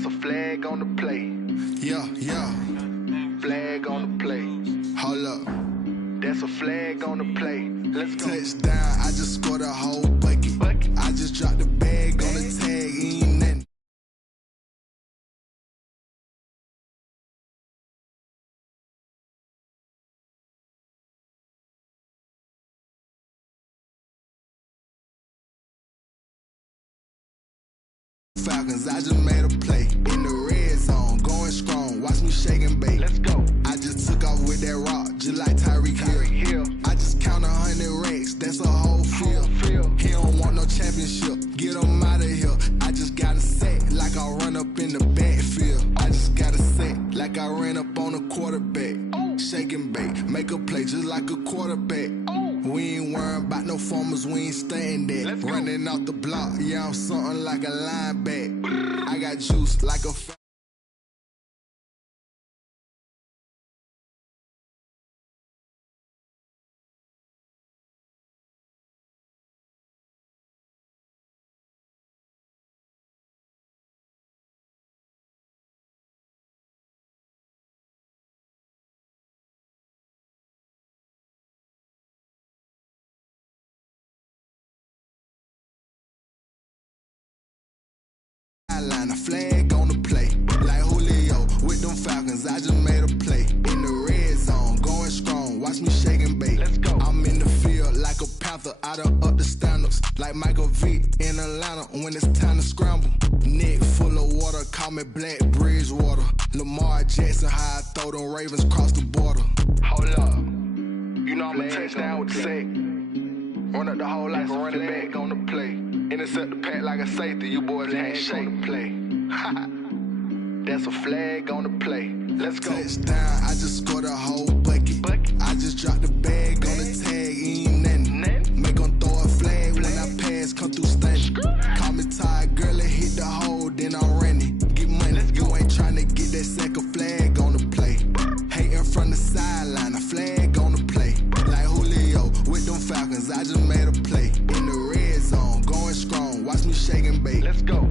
That's a flag on the play. Yeah. Flag on the play. Hold up. That's a flag on the play. Let's go. Touchdown, I just scored a whole bucket. I just dropped the bag on the tag, ain't nothing. Falcons, I just made a play in the red zone, going strong. Watch me shake and bake. Let's go. I just took off with that rock, just like Tyreek Hill. I just count 100 racks, that's a whole field. He don't want no championship, get him out of here. I just got a set like I run up in the backfield. I just got a set like I ran up on a quarterback. Shake and bake, make a play just like a quarterback. We ain't worrying about no formers, we ain't staying there. Running off the block, yeah, I'm something like a linebacker. I got juice like a line, a flag on the play. Like Julio with them Falcons, I just made a play. In the red zone, going strong, watch me shake and bake. Let's go. I'm in the field like a panther, I done up the standards. Like Michael Vick in Atlanta when it's time to scramble. Neck full of water, call me Black Bridgewater. Lamar Jackson, how I throw them Ravens cross the border. Hold up. You know I'm a touchdown with the sack. Run up the whole like a running back on the play. Intercept the pack like a safety, you boys ain't shake. Play. That's a flag on the play. Let's go. Touchdown, I just scored a whole bucket. I just dropped the bag on the tag, ain't nothing. Make them throw a flag when I pass, come through stunning. Call me tired, girl, and hit the hole, then I'm running. Get money, you ain't tryna get that second flag on the play. Hating from the sideline, a flag on the play. Like Julio with them Falcons, I just made a play. In the red zone, going strong, watch me shake and bake. Let's go.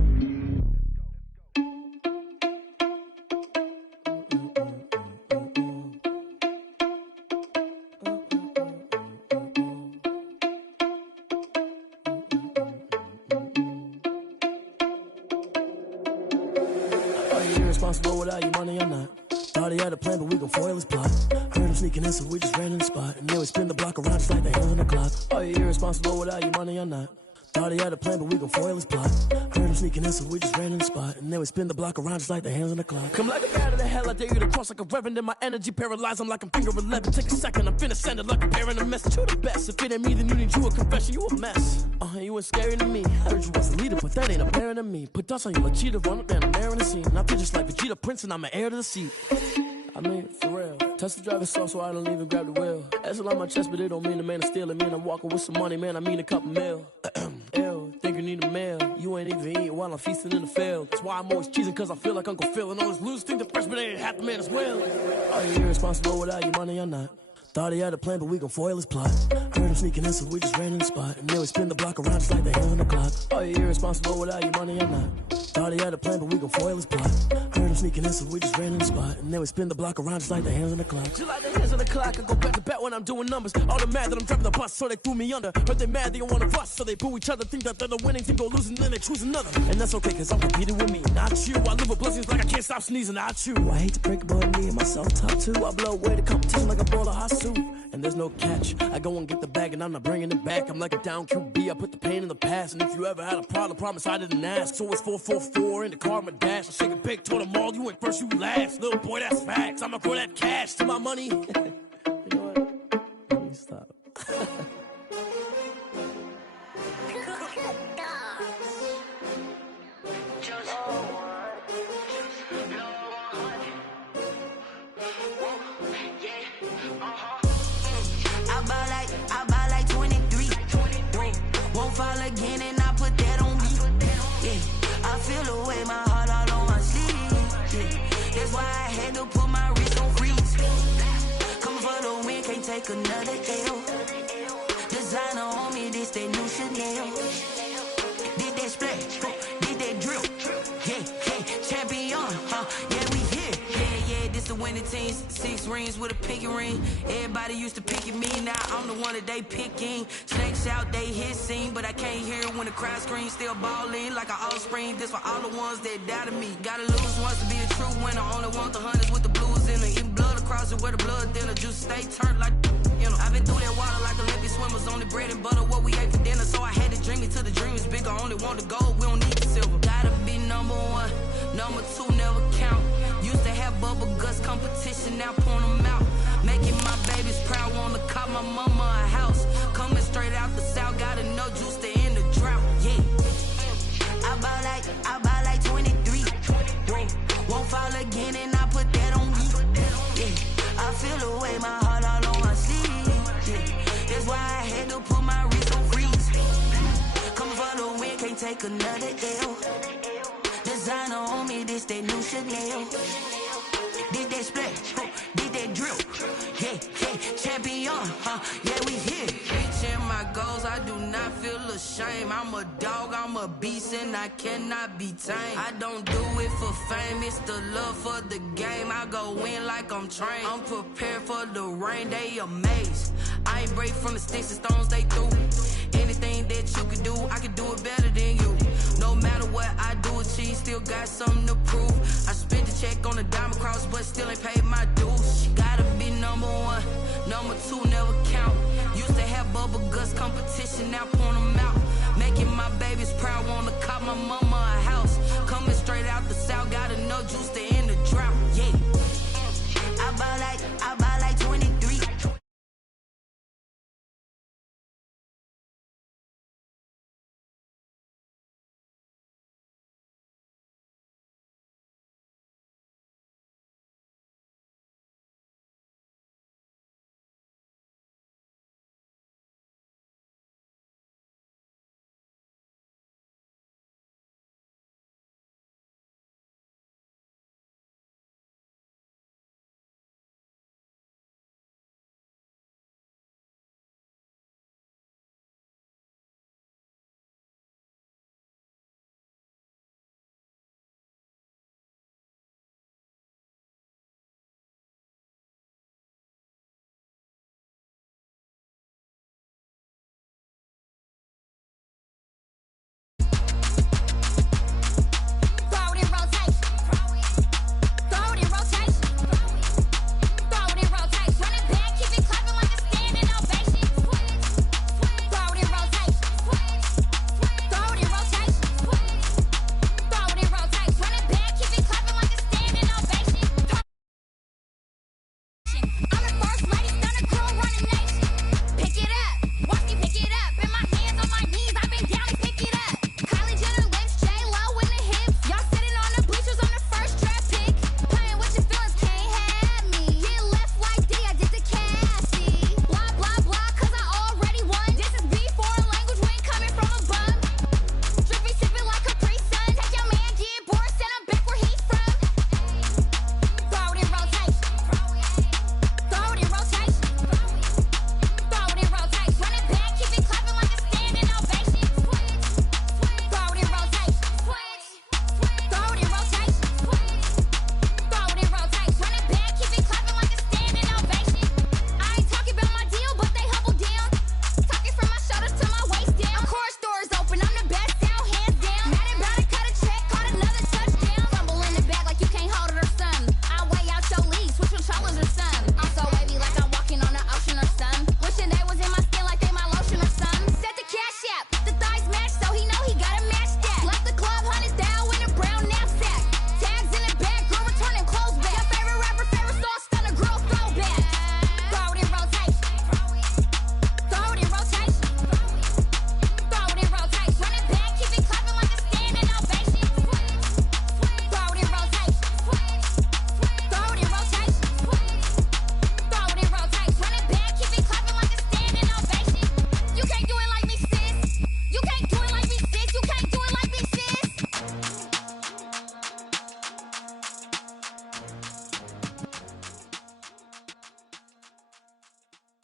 Irresponsible without your money or not. Thought he had a plan, but we gon' foil his plot. Heard him sneaking in, so we just ran in the spot. And then we spin the block around just like the hands on the clock. Are you irresponsible without your money or not? Thought he had a plan, but we gon' foil his plot. Heard him sneaking in, so we just ran in the spot. And then we spin the block around just like the hands on the clock. Come like a bat of the hell, I dare you to cross like a reverend. And my energy paralyzed, I'm like I'm finger 11. Take a second, I'm finna send it like a parent a message. You the best, if it ain't me, then you need you a confession. You a mess, you ain't scary to me. Heard you was a leader, but that ain't apparent to me. Put dust on you like cheetah, run up and I'm there in the scene. And I feel just like Vegeta Prince and I'm an heir to the seat. I mean, for real. Touch the driver's soft so I don't even grab the wheel. That's on my chest, but it don't mean the man is stealing. Man, I'm walking with some money, man, I mean a couple mil. Ew, think you need a meal. You ain't even eating while I'm feasting in the field. That's why I'm always cheesing, cause I feel like Uncle Phil. And all those losers think the freshman ain't half the man as well. Are you irresponsible without your money or not? Thought he had a plan, but we gon' foil his plot. Heard him sneaking in, so we just ran in the spot. And then we spin the block around just like the hands on the clock. Are you irresponsible without your money or not? Thought he had a plan, but we gon' foil his plot. Heard him sneaking in, so we just ran in the spot. And then we spin the block around just like the hands on the clock. Just like the hands on the clock, I go back to back when I'm doing numbers. All the mad that I'm driving the bus, so they threw me under. Heard they mad, they don't wanna bust, so they boo each other. Think that they're the winning team, go losing, then they choose another. And that's okay, cause I'm competing with me, not you. I live with blessings like I can't stop sneezing, not you. I hate to break it, but me and myself top two. I blow away the competition like a bowl of hot soup. And there's no catch, I go and get the bag and I'm not bringing it back. I'm like a down QB, I put the pain in the past. And if you ever had a problem, promise I didn't ask. So it's 444 in the car, my dash. I shake a big, told them all, you ain't first, you last. Little boy, that's facts, I'ma grow that cash to my money. You know what? Let me stop. I buy like 23. Won't fall again and I put that on me. Yeah, I feel the way, my heart all on my sleeve. Yeah, that's why I had to put my wrist on freeze. Coming for the win, can't take another L. Designer on me, this that new Chanel. Did that splash, did that drip. Yeah, champion. winning teams, 6 rings with a pinky ring. Everybody used to pick at me, now I'm the one that they picking. Snakes out, they hissing, but I can't hear it when the crowd screams. Still balling like an offspring. This for all the ones that doubted me. Gotta lose once to be a true winner. Only want the hunters with the blues in it. Eating blood across it where the blood dinner. Juice stay turned like you know. I've been through that water like Olympic swimmers. Only bread and butter what we ate for dinner. So I had to dream it till the dream is bigger. Only want the gold, we don't need the silver. Gotta be number 1, number 2 never count. Used to have bubble guts competition, now point them out. Making my babies proud, wanna call my mama a house. Coming straight out the south, gotta know juice to end the drought. Yeah. I bought like 23. Won't fall again and I put that on me. Yeah. I feel the way my heart all on my sleeve. Yeah. That's why I had to put my wrist on freeze. Coming for the win, can't take another L. Designer on me, this that new Chanel. Did that splash, did that drill. Yeah, champion, yeah, we here. Reaching my goals, I do not feel ashamed. I'm a dog, I'm a beast, and I cannot be tamed. I don't do it for fame, it's the love for the game. I go in like I'm trained. I'm prepared for the rain, they amazed. I ain't break from the sticks and stones they threw. Anything that you could do, I could do it better than you. No matter what I do, achieve, still got something to prove. I spent the check on the diamond cross, but still ain't paid my dues. Gotta be number 1, number 2 never count. Used to have bubble guts competition, now point them out. Making my babies proud, wanna call my mama a house. Coming straight out the south, gotta know juice to end the drought. Yeah. I bought like 23.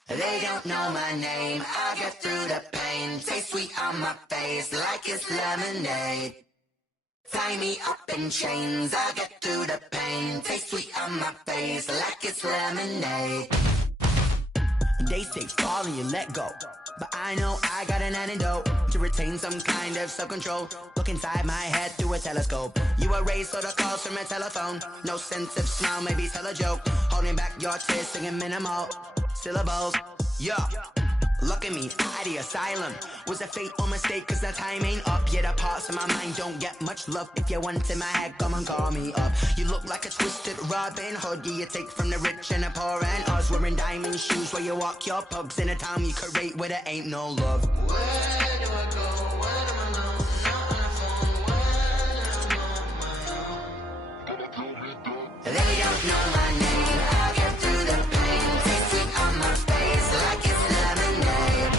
They don't know my name, I get through the pain. Taste sweet on my face like it's lemonade. Tie me up in chains, I'll get through the pain. Taste sweet on my face like it's lemonade. They say fall and you let go, but I know I got an antidote to retain some kind of self-control. Look inside my head through a telescope. You erase all the calls from a telephone. No sense of smile, maybe tell a joke. Holding back your tears, singing minimal syllables. Yeah. Look at me, out of the asylum. Was a fate or mistake, cause the time ain't up. Yeah, the parts of my mind don't get much love. If you want in my head, come and call me up. You look like a twisted Robin Hood. Yeah, you take from the rich and the poor and us. Wearing diamond shoes where you walk your pugs. In a town you create where there ain't no love. Where do I go? Where do I know? Not on the phone. When I'm on my own. They don't know my name. I'll get through the pain. Taste sweet on my face like it's lemonade.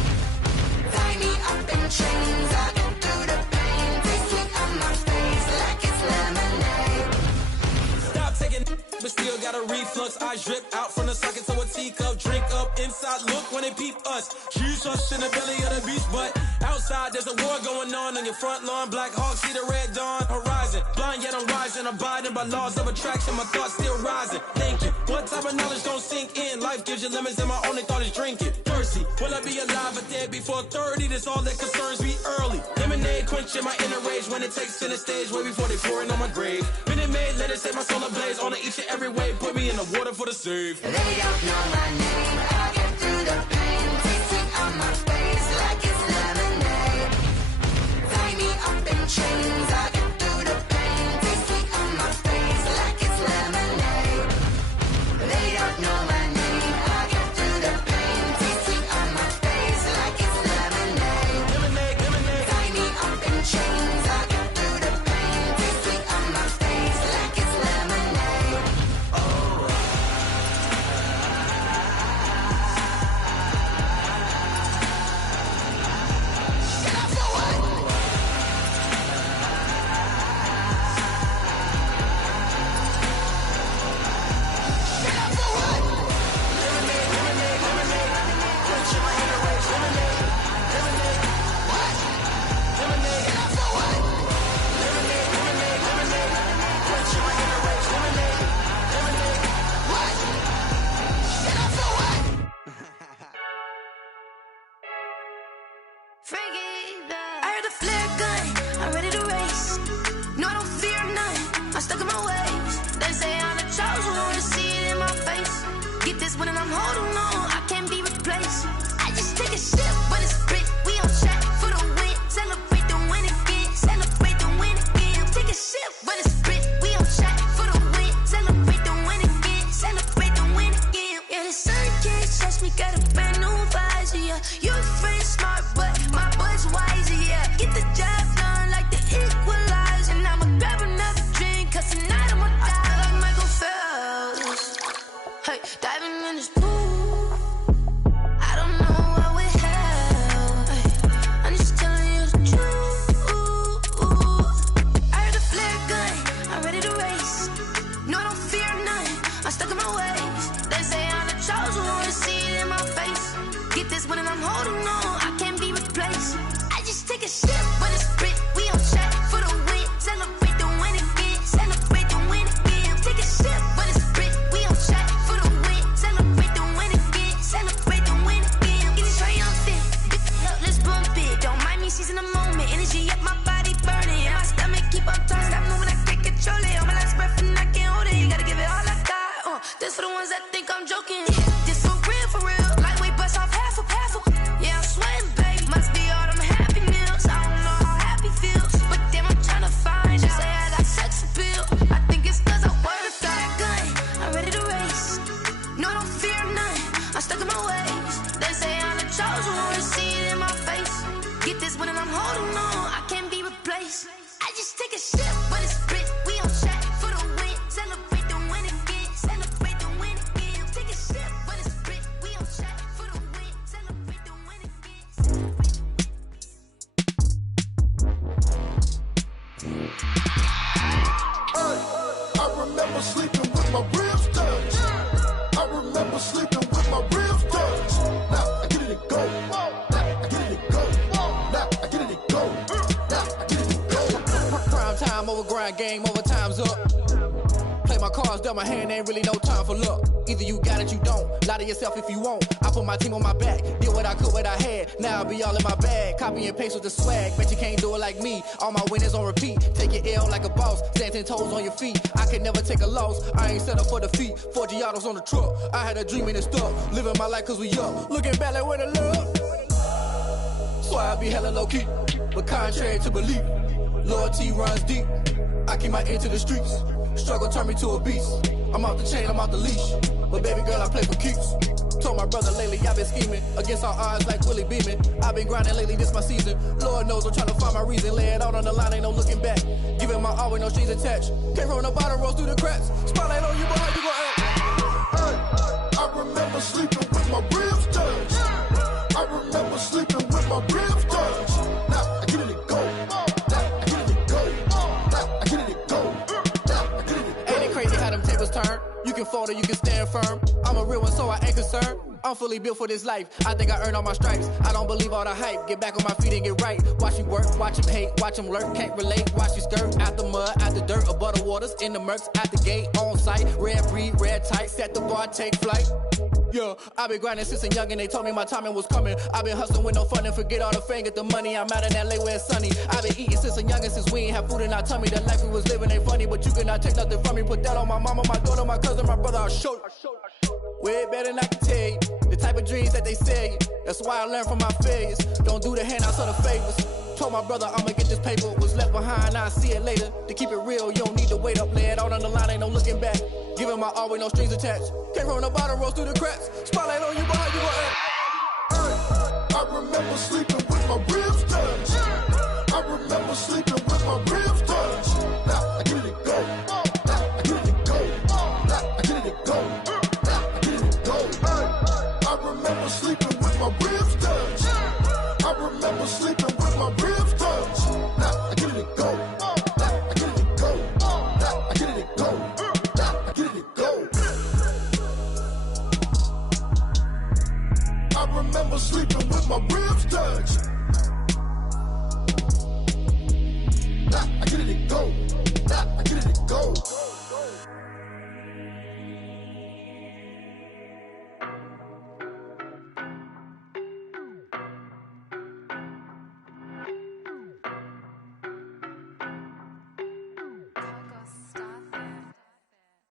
Tie me up in chains. I'll get through the pain. Taste sweet on my face like it's lemonade. Stop taking, but still got a reflux. Eyes drip out from the socket to a teacup. Drink up inside, look when they peep us. Jesus in the belly of the beast, but outside there's a war going on your front lawn. Black Hawk, see the red dawn horizon. Blind yet I'm rising, abiding by laws of attraction. My thoughts still rising, thinking what type of knowledge gon' sink in? Life gives you lemons and my only thought is drinking. Thirsty, will I be alive or dead before 30? That's all that concerns me early. Lemonade quenching my inner rage when it takes center stage way before they pouring on my grave. Minute Maid, let it set my soul ablaze on each and every way. Put me in the water for the save. They don't know my name. I'll get through the pain. Taste sweet on my face like it's lemonade. Tie me up in chains. I'll get through the pain. Taste sweet on my face like it's lemonade. They don't know my name. I'll get through the pain. Taste sweet on my face like it's lemonade. Lemonade, lemonade. Tie me up in chains. I'll get through the pain. Taste sweet on my face like it's lemonade. I heard a flare gun, I'm ready to race. No, I don't fear nothing, I'm stuck in my ways. They say I'm the chosen one, see it in my face. Get this one and I'm holding on, I can't be replaced. I just take a sip, but it's split, we on track for the win. Celebrate the win again, celebrate the win again. Take a sip, but it's split, we on track for the win. Celebrate the win again, celebrate the win again. Yeah, the sun can't touch me, got a brand new visor, yeah. Your friend smart, but my boy's wiser, yeah. Get the job done like the equalizer. And I'ma grab another drink, cause tonight I'ma die like Michael Phelps. Hey, diving in this pool, I don't know what we have. Hey, I'm just telling you the truth. I heard a flare gun, I'm ready to race. No, I don't fear nothing, I'm stuck in my ways. They say I'm the chosen one, see it in my face. Get this one and I'm holding on, I can't be replaced. I just take a sip, but it's split, we on track for the win. Celebrate the win again, celebrate the win again. Take a sip, but it's split, we on track for the win. Celebrate the win again, celebrate the win again. Get it triumphant, let's bump it. Don't mind me seizing the moment, energy up my body burning. And my stomach keep up tight, stop moving, I can't control it. On my last breath and I can't hold it, you gotta give it all I got. This for the ones that think I'm joking. This for real, lightweight bust off half a. Yeah, I'm sweating, babe, must be all them happy meals. I don't know how happy feels, but damn, I'm tryna find you. Say I got sex appeal, I think it's cause I work that gun. I'm ready to race, no, I don't fear nothing, I'm stuck in my ways. They say I'm the chosen one, see it in my face. Get this one and I'm holding on, I can't be replaced. I just take a sip, but it's split, we on track for the win. Celebrate the win again, celebrate the win again. Take a sip, but grind game, overtime's up. Play my cards, dealt my hand, ain't really no time for luck. Either you got it, you don't. Lie to yourself if you won't. I put my team on my back, did what I could, what I had. Now I'll be all in my bag, copy and paste with the swag. Bet you can't do it like me. All my winners on repeat. Take your L like a boss, stand 10 toes on your feet. I can never take a loss. I ain't set up for defeat. 4 Giottos on the truck. I had a dream and it stuck. Living my life cause we up. Looking back like where the love. So I be hella low key, but contrary to belief, loyalty runs deep. I keep my ear to the streets. Struggle turned me to a beast. I'm off the chain, I'm off the leash. But baby girl, I play for keeps. Told my brother lately, I've been scheming against all odds like Willie Beeman. I've been grinding lately, this my season. Lord knows I'm trying to find my reason. Lay it out on the line, ain't no looking back. Giving my all with no strings attached. Came from the bottom, rose through the cracks. Spotlight on you, boy, how you gon' act? Hey, I remember sleeping with my ribs touched. I remember sleeping with my ribs touched. Now I get it and go. Now I get it and go. Now I get it and go. Now I get it and go. Ain't it crazy how them tables turn? You can fold or you can stand firm. I'm a real one, so I ain't concerned. I'm fully built for this life. I think I earned all my stripes. I don't believe all the hype. Get back on my feet and get right. Watch you work, watch him hate, watch him lurk. Can't relate, watch you skirt. Out the mud, out the dirt, above the waters, in the murks, at the gate, on site. Red breed, red tight, set the bar, take flight. Yeah, I've been grinding since a youngin', they told me my timing was coming. I've been hustling with no fun and forget all the fame, get the money. I'm out in LA where it's sunny. I've been eating since a youngin', since we ain't have food in our tummy. The life we was living ain't funny, but you cannot take nothing from me. Put that on my mama, my daughter, my cousin, my brother, I'll show you. Way better than I can tell you. The type of dreams that they sell you. That's why I learned from my failures. Don't do the handouts or the favors. Told my brother I'ma get this paper. Was left behind, I'll see it later. To keep it real, you don't need to wait up. Lay it out on the line, ain't no looking back. Giving my all with no strings attached. Came from the bottom, rose through the cracks. Spotlight on you, boy, how you gon' act? Hey, I remember sleeping with my ribs touched. I remember sleeping with my ribs touched. Now I get it and go. Now I get it and go. Now I get it and go. Now I get it and go. Hey, I remember sleeping with my ribs touched. I remember sleeping with my ribs touched. Now I get it and go. Now I get it and go. Now I get it and go. Now I get it and go. I remember sleeping with my ribs touched. Now I get it and go. Now I get it and go.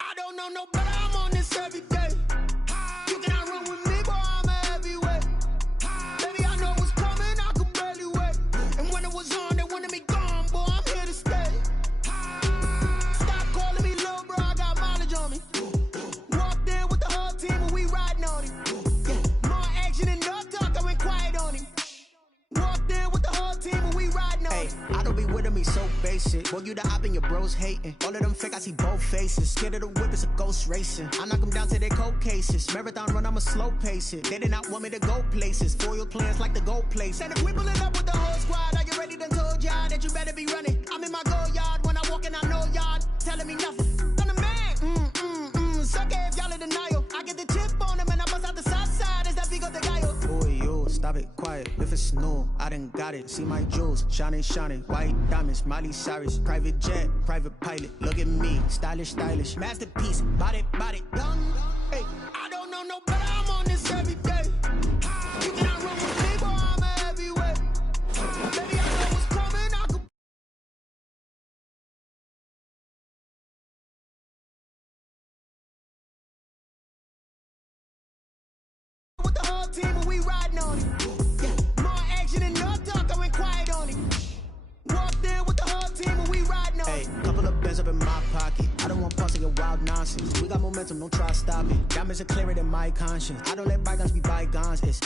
I don't know no better, I'm on this every day. You cannot run with me, boy, I'm a heavyweight. Baby, I know what's coming, I could barely wait. And when it was on, they wanted me gone, boy, I'm here to stay. Stop calling me little bro, I got mileage on me. Walked in with the whole team and we riding on him. Yeah, more action and no talk, I went quiet on him. Walked in with the whole team and we riding on him. I don't be with him, he's so basic. Boy, you the op and your bros hating. All of them fake, I see both faces. Scared of the whip, it's a ghost racing. I knock them down to their cold cases. Marathon run, I'ma slow pace it. They did not want me to go places. Foil plans like the gold place. And if we pulling up with the whole squad, are you ready to told y'all that you better be running? I'm in my go yard, when I walk in, I know y'all telling me nothing. I'm the man, suck it if y'all in denial. I get the chip on them and I bust out the south side, is that Vigo de Gallo? Boy, you, stop it, quiet. If it's new, I done got it. See my jewels, shining, shining. White diamonds, Miley Cyrus. Private jet, private pilot. Look at me, stylish, stylish. Masterpiece, body, young. Hey, I don't know no better, I'm on this every day. You cannot run with me, boy, I'm a heavyweight. Baby, I know what's coming, I could with the whole team and we riding on him. Yeah, more action and no talk, I went quiet on him. Walked in with the whole team and we riding on him. Hey, couple of bands up in my pocket. I don't want parts of your wild nonsense. We got momentum, don't try to stop it. Diamonds are clearer than my conscience. I don't let bygones be bygones. It's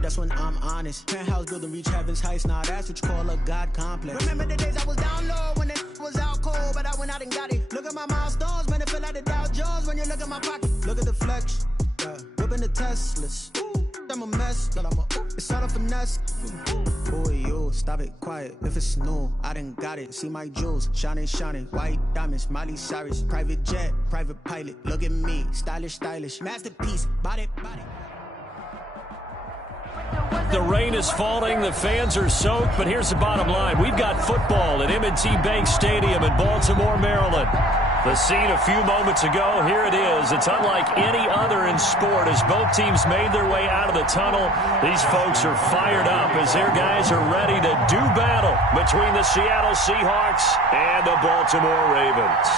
that's when I'm honest. Penthouse building reach heaven's heights. Now that's what you call a God complex. Remember the days I was down low when it was out cold, but I went out and got it. Look at my milestones, man, it feel like the Dow Jones when you look at my pocket. Look at the flex, yeah. Whipping the Teslas. Ooh, I'm a mess, but it's all a finesse. Boy, you, stop it, quiet. If it's new, I done got it. See my jewels, shining, shining. White diamonds, Miley Cyrus. Private jet, private pilot. Look at me, stylish, stylish. Masterpiece, body. With the The rain is falling. The fans are soaked. But here's the bottom line. We've got football at M&T Bank Stadium in Baltimore, Maryland. The scene a few moments ago, here it is. It's unlike any other in sport as both teams made their way out of the tunnel. These folks are fired up as their guys are ready to do battle between the Seattle Seahawks and the Baltimore Ravens.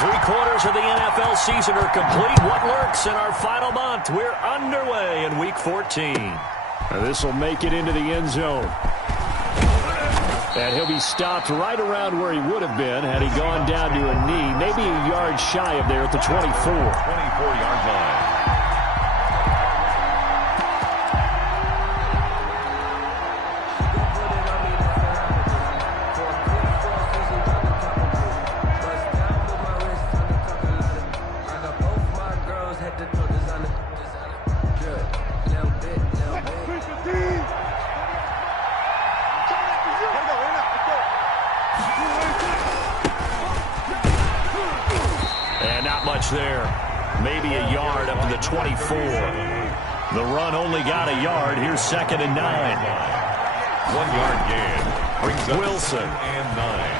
3/4 of the NFL season are complete. What lurks in our final month? We're underway in Week 14. And this will make it into the end zone. And he'll be stopped right around where he would have been had he gone down to a knee, maybe a yard shy of there at the 24. 24-yard line. There, maybe a yard up to the 24. The run only got a yard. Here's 2nd and 9. 1-yard gain brings up Wilson. 2nd and 9.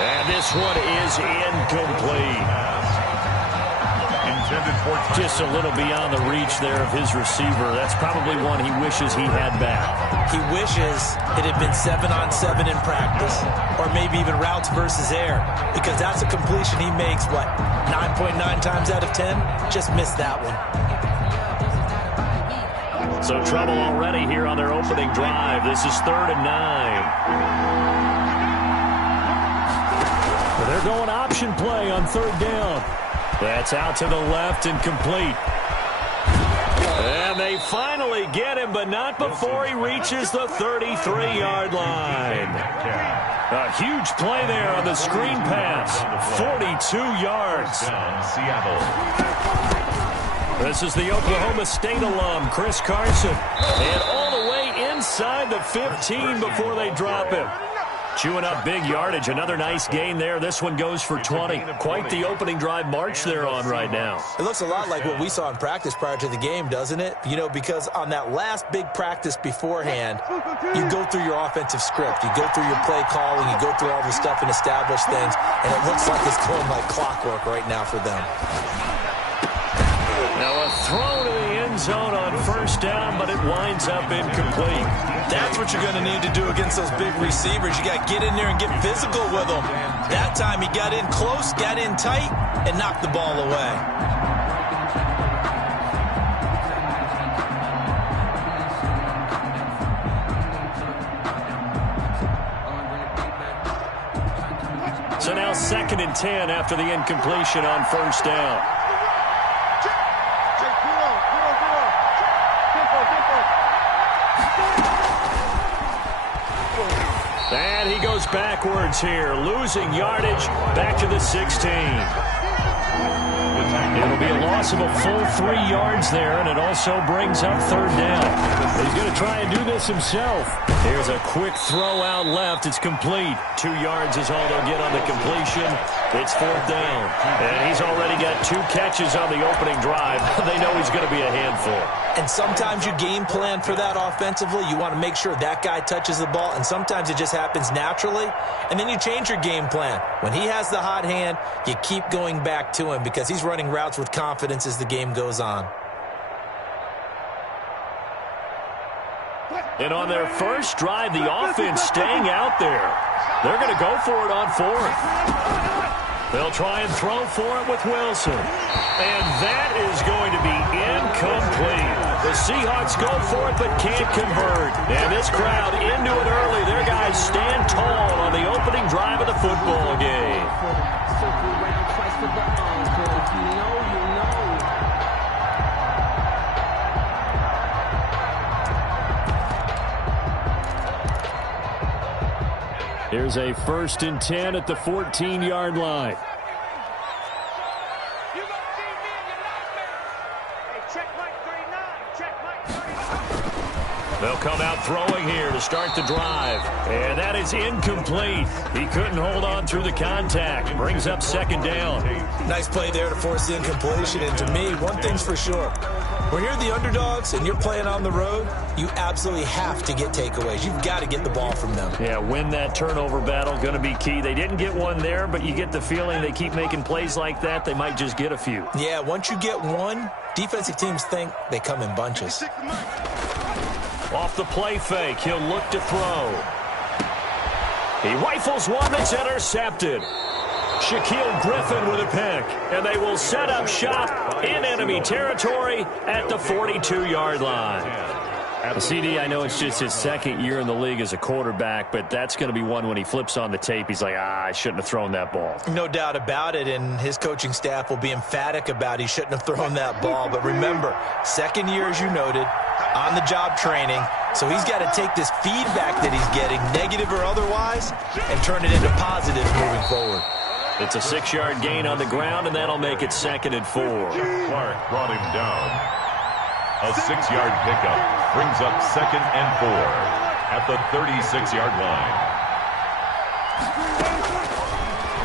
And this one is incomplete. Just a little beyond the reach there of his receiver. That's probably one he wishes he had back. He wishes it had been 7-on-7 in practice, or maybe even routes versus air, because that's a completion he makes, what, 9.9 times out of 10? Just missed that one. So trouble already here on their opening drive. This is 3rd and 9. Well, they're going option play on 3rd down. That's out to the left and complete. And they finally get him, but not before he reaches the 33-yard line. A huge play there on the screen pass. 42 yards. This is the Oklahoma State alum, Chris Carson. And all the way inside the 15 before they drop him. Chewing up big yardage. Another nice gain there. This one goes for 20. Quite the opening drive march they're on right now. It looks a lot like what we saw in practice prior to the game, doesn't it? You know, because on that last big practice beforehand, you go through your offensive script. You go through your play calling. You go through all the stuff and establish things. And it looks like it's going like clockwork right now for them. Now a throw to the end zone on 1st down, but it winds up incomplete. That's what you're going to need to do against those big receivers. You got to get in there and get physical with them. That time he got in close, got in tight, and knocked the ball away. So now 2nd and 10 after the incompletion on 1st down. And he goes backwards here, losing yardage back to the 16. It'll be a loss of a full 3 yards there, and it also brings up 3rd down. He's going to try and do this himself. Here's a quick throw out left. It's complete. 2 yards is all they'll get on the completion. It's 4th down. And he's already got 2 catches on the opening drive. They know he's going to be a handful. And sometimes you game plan for that offensively. You want to make sure that guy touches the ball, and sometimes it just happens naturally. And then you change your game plan. When he has the hot hand, you keep going back to him because he's running routes with confidence as the game goes on. And on their first drive, the offense staying out there. They're going to go for it on 4th. They'll try and throw for it with Wilson. And that is going to be incomplete. The Seahawks go for it but can't convert. And this crowd into it early. Their guys stand tall on the opening drive of the football game. Here's a 1st and 10 at the 14-yard line. They'll come out throwing here to start the drive. And that is incomplete. He couldn't hold on through the contact. Brings up second down. Nice play there to force the incompletion. And to me, one thing's for sure. When you're the underdogs and you're playing on the road, you absolutely have to get takeaways. You've got to get the ball from them. Yeah, win that turnover battle, going to be key. They didn't get one there, but you get the feeling they keep making plays like that, they might just get a few. Yeah, once you get one, defensive teams think they come in bunches. Off the play fake, he'll look to throw. He rifles one that's intercepted. Shaquille Griffin with a pick, and they will set up shop in enemy territory at the 42-yard line. CD, I know it's just his second year in the league as a quarterback, but that's going to be one when he flips on the tape, he's like, I shouldn't have thrown that ball. No doubt about it, and his coaching staff will be emphatic about he shouldn't have thrown that ball. But remember, second year, as you noted, on-the-job training, so he's got to take this feedback that he's getting, negative or otherwise, and turn it into positives moving forward. It's a 6-yard gain on the ground, and that'll make it 2nd and 4. Clark brought him down. A 6-yard pickup brings up 2nd and 4 at the 36-yard line.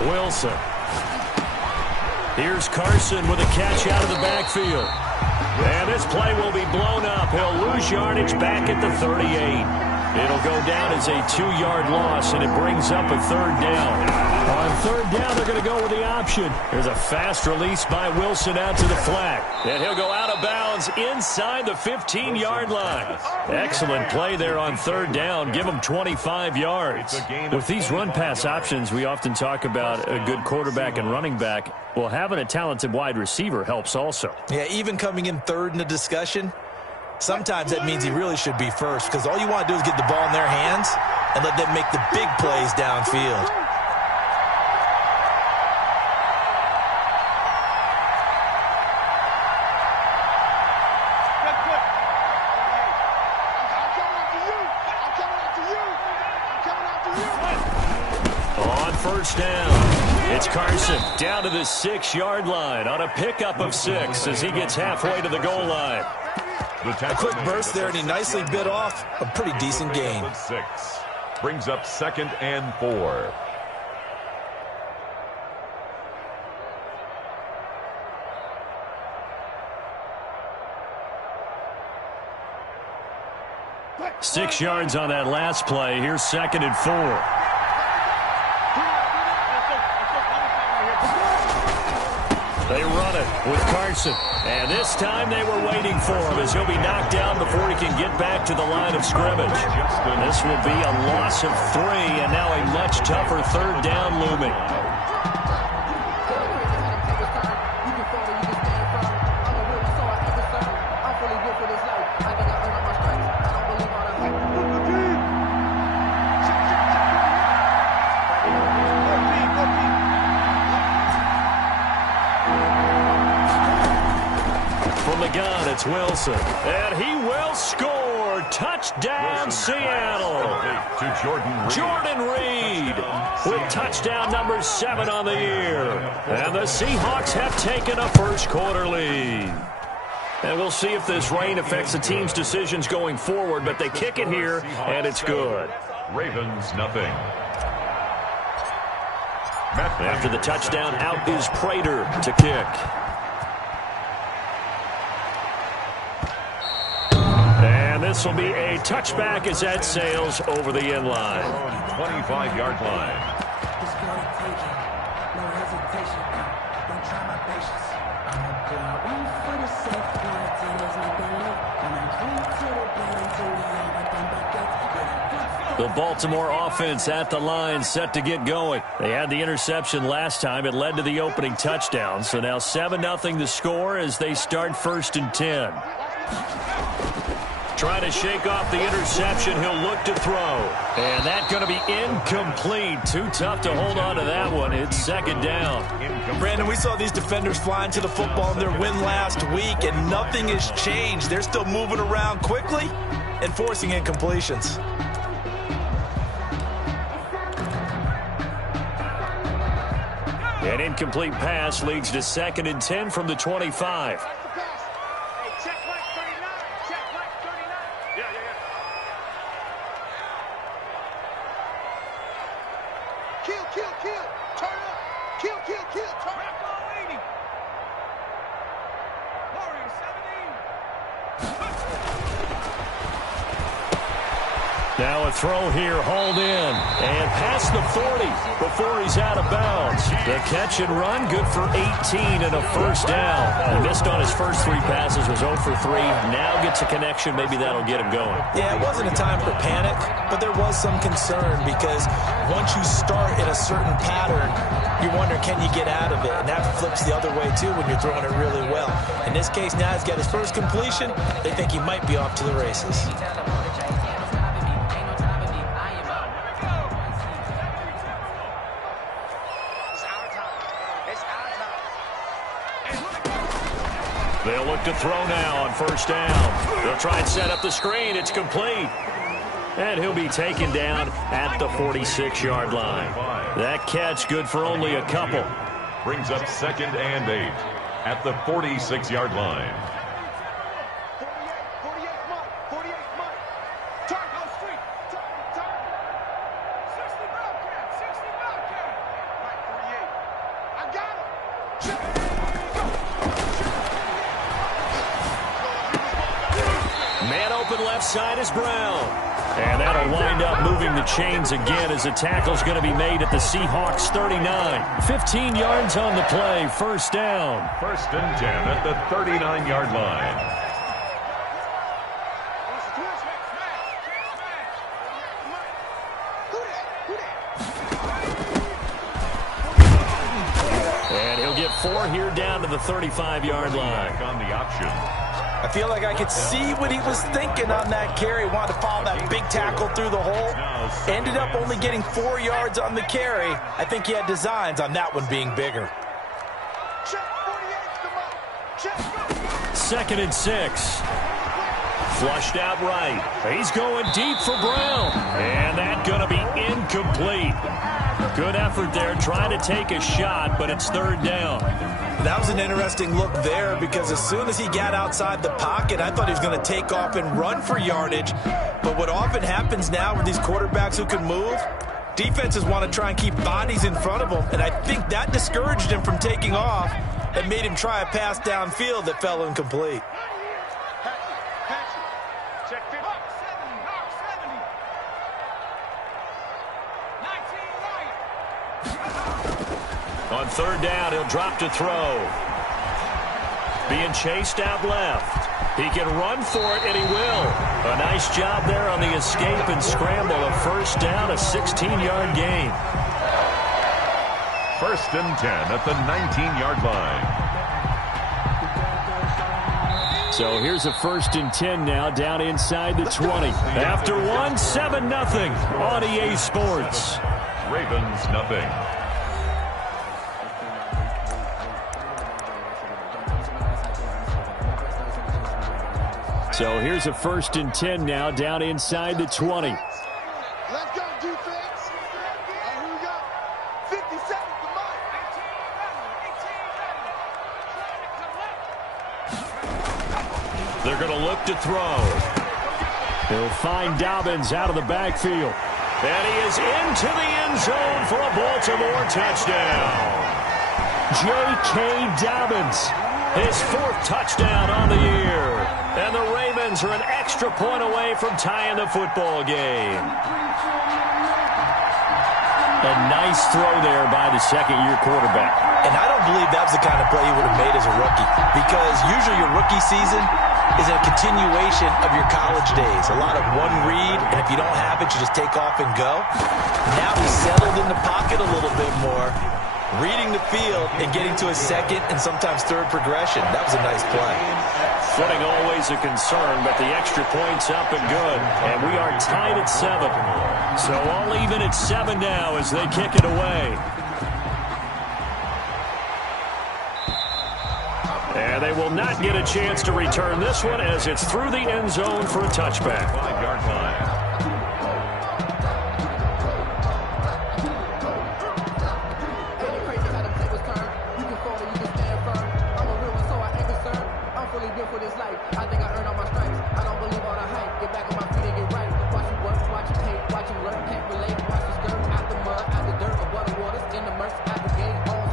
Wilson. Here's Carson with a catch out of the backfield. And this play will be blown up. He'll lose yardage back at the 38. It'll go down as a 2-yard loss, and it brings up a 3rd down. On 3rd down, they're going to go with the option. There's a fast release by Wilson out to the flat. And he'll go out of bounds inside the 15-yard line. Excellent play there on 3rd down. Give him 25 yards. With these run-pass options, we often talk about a good quarterback and running back. Well, having a talented wide receiver helps also. Yeah, even coming in 3rd in the discussion, sometimes that means he really should be first, because all you want to do is get the ball in their hands and let them make the big plays downfield. On 1st down, it's Carson down to the 6-yard line on a pickup of 6 as he gets halfway to the goal line. A quick burst there, and he nicely bit off a pretty decent gain. 6 brings up 2nd and 4. Six yards on that last play. Here's 2nd and 4. They run it with Carson. And this time they were waiting for him as he'll be knocked down before he can get back to the line of scrimmage. This will be a loss of 3, and now a much tougher 3rd down looming. It's Wilson, and he will score. Touchdown, Seattle. To Jordan Reed with touchdown number 7 on the year. And the Seahawks have taken a first-quarter lead. And we'll see if this rain affects the team's decisions going forward, but they kick it here, and it's good. Ravens, nothing. After the touchdown, out is Prater to kick. This will be a touchback as that sails over the end line. 25-yard line. The Baltimore offense at the line, set to get going. They had the interception last time. It led to the opening touchdown. So now 7-0 the score as they start 1st and 10. Trying to shake off the interception. He'll look to throw. And that's going to be incomplete. Too tough to hold on to that one. It's 2nd down. Brandon, we saw these defenders flying to the football in their win last week, and nothing has changed. They're still moving around quickly and forcing incompletions. An incomplete pass leads to 2nd and 10 from the 25. Kill, kill, kill. Turn. 80. Warrior 70. Now a throw here, hauled in, and past the 40 before he's out of bounds. The catch and run, good for 18 and a first down. He missed on his first 3 passes, was 0 for 3. Now gets a connection, maybe that'll get him going. Yeah, it wasn't a time for panic, but there was some concern because once you start in a certain pattern, you wonder, can you get out of it? And that flips the other way, too, when you're throwing it really well. In this case, now he's got his first completion. They think he might be off to the races. They'll look to throw now on first down. They'll try and set up the screen. It's complete. And he'll be taken down at the 46-yard line. That catch good for only a couple. Brings up 2nd and 8 at the 46-yard line. 48 Mike. Turn, go straight. Turn. 60 Broadcast. Right, 48. I got him. Check. Man open left side is Brown. And that'll wind up moving the chains again as the tackle's going to be made at the Seahawks 39. 15 yards on the play, first down. 1st and 10 at the 39-yard line. And he'll get 4 here down to the 35-yard line. Back on the option. I feel like I could see what he was thinking on that carry. Wanted to follow that big tackle through the hole. Ended up only getting 4 yards on the carry. I think he had designs on that one being bigger. Check 48. 2nd and 6. Flushed out right. He's going deep for Brown. And that's going to be incomplete. Good effort there, trying to take a shot, but it's 3rd down. That was an interesting look there because as soon as he got outside the pocket, I thought he was going to take off and run for yardage. But what often happens now with these quarterbacks who can move, defenses want to try and keep bodies in front of them, and I think that discouraged him from taking off and made him try a pass downfield that fell incomplete. Check 50. Hawk 70. 19 right. On 3rd down, he'll drop to throw. Being chased out left. He can run for it, and he will. A nice job there on the escape and scramble. A first down, a 16-yard gain. 1st and 10 at the 19-yard line. So here's a 1st and 10 now, down inside the 20. After 1, 7-0 on EA Sports. Ravens, nothing. So here's a 1st and 10 now, down inside the 20. Let's go, defense. Here we go. 50 seconds to Mike. 18. They're going to look to throw. He'll find Dobbins out of the backfield. And he is into the end zone for a Baltimore touchdown. J.K. Dobbins, his 4th touchdown on the year. And the Ravens are an extra point away from tying the football game. A nice throw there by the second-year quarterback. And I don't believe that was the kind of play he would have made as a rookie, because usually your rookie season is a continuation of your college days. A lot of one read, and if you don't have it, you just take off and go. Now he's settled in the pocket a little bit more, reading the field and getting to a 2nd and sometimes 3rd progression. That was a nice play. Footing always a concern, but the extra point's up and good. And we are tied at 7. So all even at 7 now as they kick it away. And they will not get a chance to return this one as it's through the end zone for a touchback. 5-yard line. Watch him learn, can't relate. Watch his skirt out the mud, out the dirt, above the waters, in the murks, out the gate, on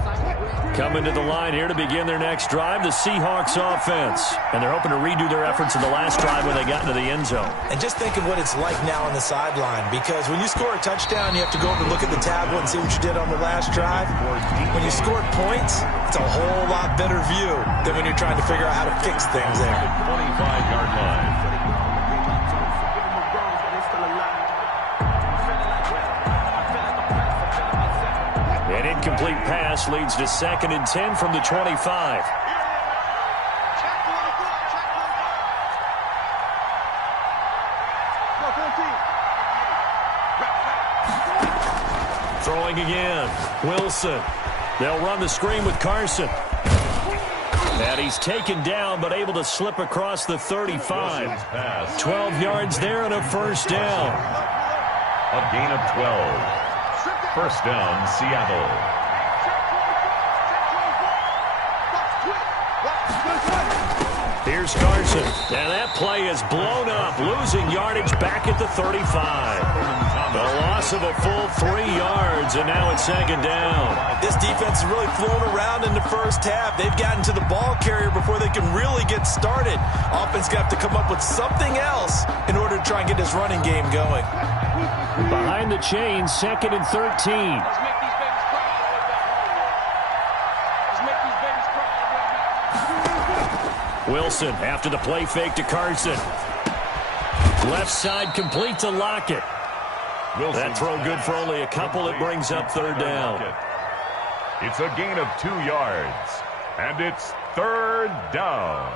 Coming to the line here to begin their next drive, the Seahawks offense. And they're hoping to redo their efforts in the last drive when they got into the end zone. And just think of what it's like now on the sideline, because when you score a touchdown, you have to go over and look at the tablet and see what you did on the last drive. When you scored points, it's a whole lot better view than when you're trying to figure out how to fix things there. 25-yard line. An incomplete pass leads to 2nd and 10 from the 25. Throwing again. Wilson. They'll run the screen with Carson. And he's taken down, but able to slip across the 35. 12 yards there and a first down. A gain of 12. First down, Seattle. Here's Carson. And that play is blown up, losing yardage back at the 35. The loss of a full 3 yards, and now it's 2nd down. This defense is really flown around in the first half. They've gotten to the ball carrier before they can really get started. Offense got to come up with something else in order to try and get this running game going. Behind the chains, 2nd and 13. Wilson after the play fake to Carson. Left side complete to Lockett. That throw good for only a couple. It brings up 3rd down. It's a gain of 2 yards, and it's 3rd down.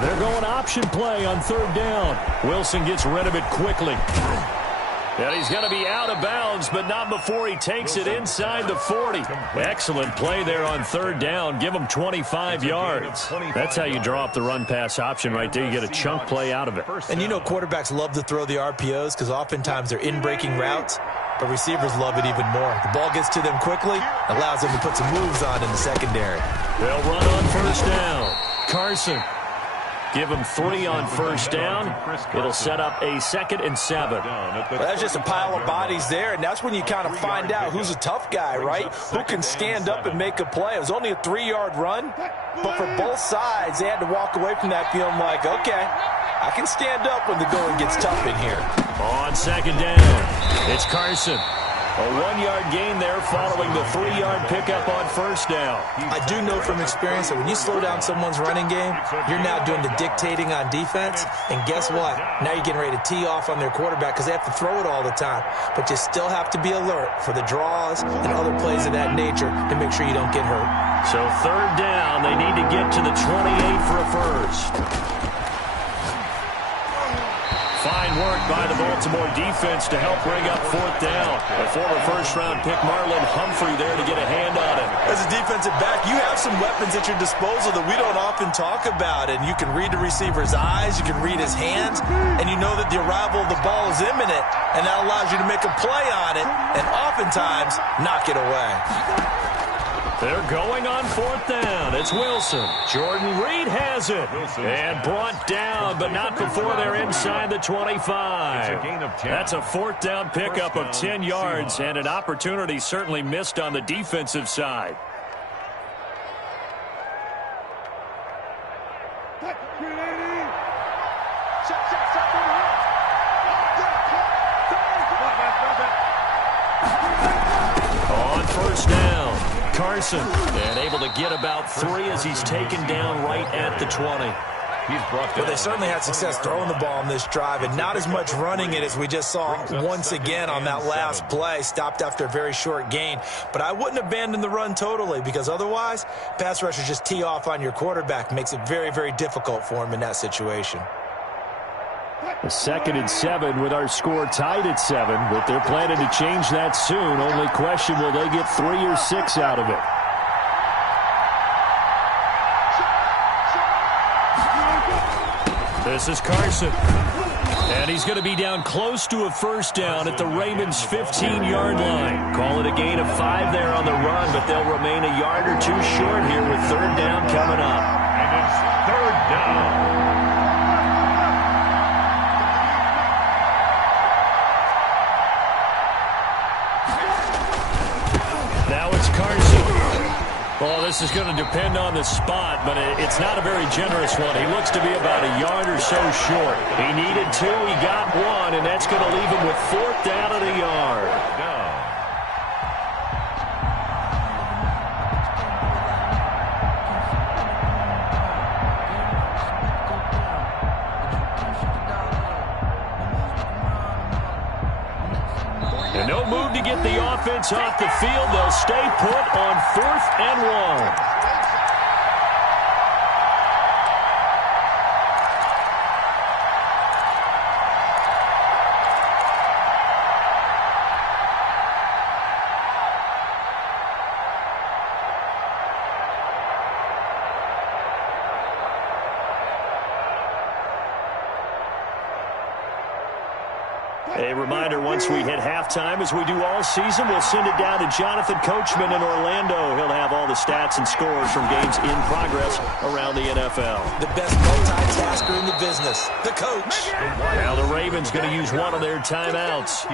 They're going option play on 3rd down. Wilson gets rid of it quickly. And he's going to be out of bounds, but not before he takes it inside the 40. Excellent play there on 3rd down. Give him 25 yards. That's how you draw up the run-pass option right there. You get a chunk play out of it. And you know quarterbacks love to throw the RPOs because oftentimes they're in-breaking routes, but receivers love it even more. The ball gets to them quickly, allows them to put some moves on in the secondary. They'll run on 1st down. Carson. Give him 3 on 1st down. It'll set up a 2nd and 7. Well, that's just a pile of bodies there, and that's when you kind of find out who's a tough guy, right? Who can stand up and make a play. It was only a 3-yard run, but for both sides, they had to walk away from that feeling like, okay, I can stand up when the going gets tough in here. On 2nd down, it's Carson. A 1-yard gain there following the 3-yard pickup on 1st down. I do know from experience that when you slow down someone's running game, you're now doing the dictating on defense. And guess what? Now you're getting ready to tee off on their quarterback because they have to throw it all the time. But you still have to be alert for the draws and other plays of that nature to make sure you don't get hurt. So 3rd down, they need to get to the 28 for a first. Fine work by the Baltimore defense to help bring up 4th down. A former first-round pick, Marlon Humphrey, there to get a hand on it. As a defensive back, you have some weapons at your disposal that we don't often talk about. And you can read the receiver's eyes, you can read his hands, and you know that the arrival of the ball is imminent, and that allows you to make a play on it and oftentimes knock it away. They're going on 4th down. It's Wilson. Jordan Reed has it. And brought down, but not before they're inside the 25. That's a 4th down pickup of 10 yards and an opportunity certainly missed on the defensive side. On 1st down. Carson, and able to get about 3 as he's taken down right at the 20. Well, they certainly had success throwing the ball on this drive, and not as much running it as we just saw once again on that last play. Stopped after a very short gain. But I wouldn't abandon the run totally, because otherwise, pass rushers just tee off on your quarterback. Makes it very, very difficult for him in that situation. A 2nd and 7 with our score tied at 7, but they're planning to change that soon. Only question, will they get 3 or 6 out of it? This is Carson. And he's going to be down close to a first down at the Ravens' 15-yard line. Call it a gain of 5 there on the run, but they'll remain a yard or 2 short here with 3rd down coming up. And it's 3rd down. Now it's Carson. Oh, this is going to depend on the spot, but it's not a very generous one. He looks to be about a yard or so short. He needed 2, he got 1, and that's going to leave him with 4th down at a yard. And no move to get the offense off the field. They'll stay put on 4th and 1. A reminder, once we hit halftime, as we do all season, we'll send it down to Jonathan Coachman in Orlando. He'll have all the stats and scores from games in progress around the NFL. The best multitasker in the business, the coach. Now the Ravens going to use one of their timeouts.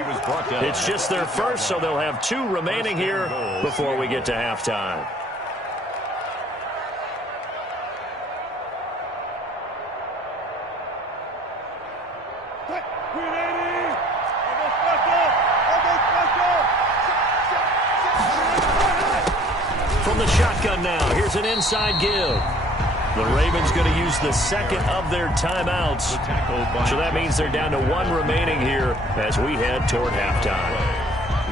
It's just their first, so they'll have 2 remaining here before we get to halftime. From the shotgun now, here's an inside give. The Ravens going to use the 2nd of their timeouts. So that means they're down to 1 remaining here as we head toward halftime.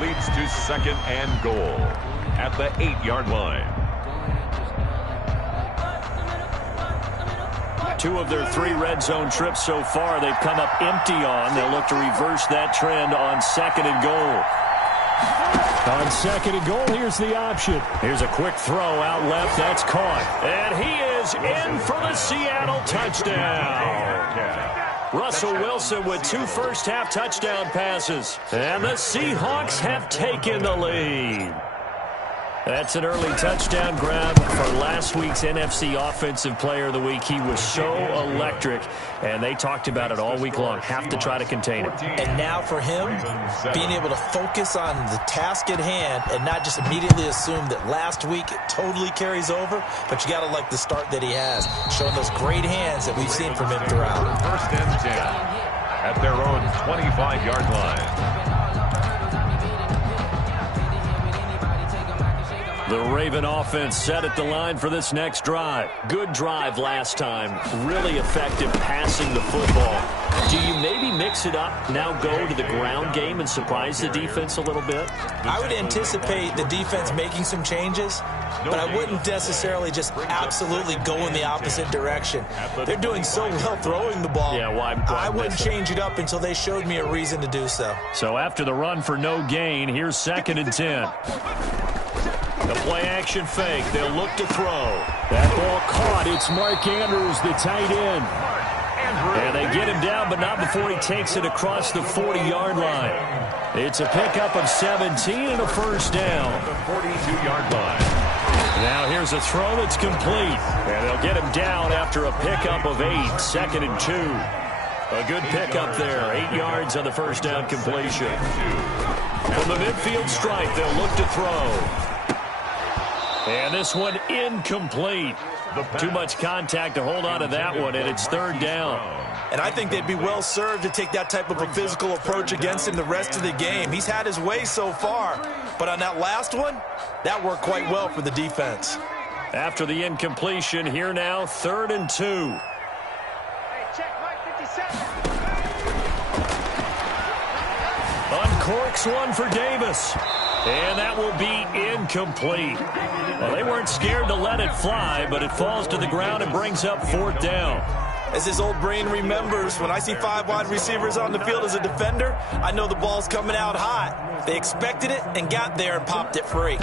Leads to 2nd and goal at the 8-yard line. 2 of their 3 red zone trips so far, they've come up empty on. They'll look to reverse that trend on 2nd and goal. On 2nd and goal, here's the option. Here's a quick throw out left. That's caught. And he is in for the Seattle touchdown. Russell Wilson with 2 first-half touchdown passes. And the Seahawks have taken the lead. That's an early touchdown grab for last week's NFC Offensive Player of the Week. He was so electric, and they talked about it all week long. Have to try to contain him. And now for him, being able to focus on the task at hand and not just immediately assume that last week it totally carries over, but you got to like the start that he has, showing those great hands that we've seen from him throughout. 1st and 10 at their own 25-yard line. The Raven offense set at the line for this next drive. Good drive last time. Really effective passing the football. Do you maybe mix it up, now go to the ground game and surprise the defense a little bit? I would anticipate the defense making some changes, but I wouldn't necessarily just absolutely go in the opposite direction. They're doing so well throwing the ball. Yeah, why I wouldn't change it up until they showed me a reason to do so. So after the run for no gain, here's 2nd and 10. The play-action fake. They'll look to throw. That ball caught. It's Mark Andrews, the tight end. And they get him down, but not before he takes it across the 40-yard line. It's a pickup of 17 and a first down. The 42-yard line. Now here's a throw that's complete. And they'll get him down after a pickup of 8. 2nd and 2. A good pickup there. 8 yards on the first down completion. From the midfield stripe, they'll look to throw. And this one incomplete. Too much contact to hold on to that one, and it's 3rd down. And I think they'd be well served to take that type of a physical approach against him the rest of the game. He's had his way so far, but on that last one, that worked quite well for the defense. After the incompletion, here now, 3rd and 2. Uncorks one for Davis. And that will be incomplete. Well, they weren't scared to let it fly, but it falls to the ground and brings up 4th down. As his old brain remembers, when I see 5 wide receivers on the field as a defender, I know the ball's coming out hot. They expected it and got there and popped it free.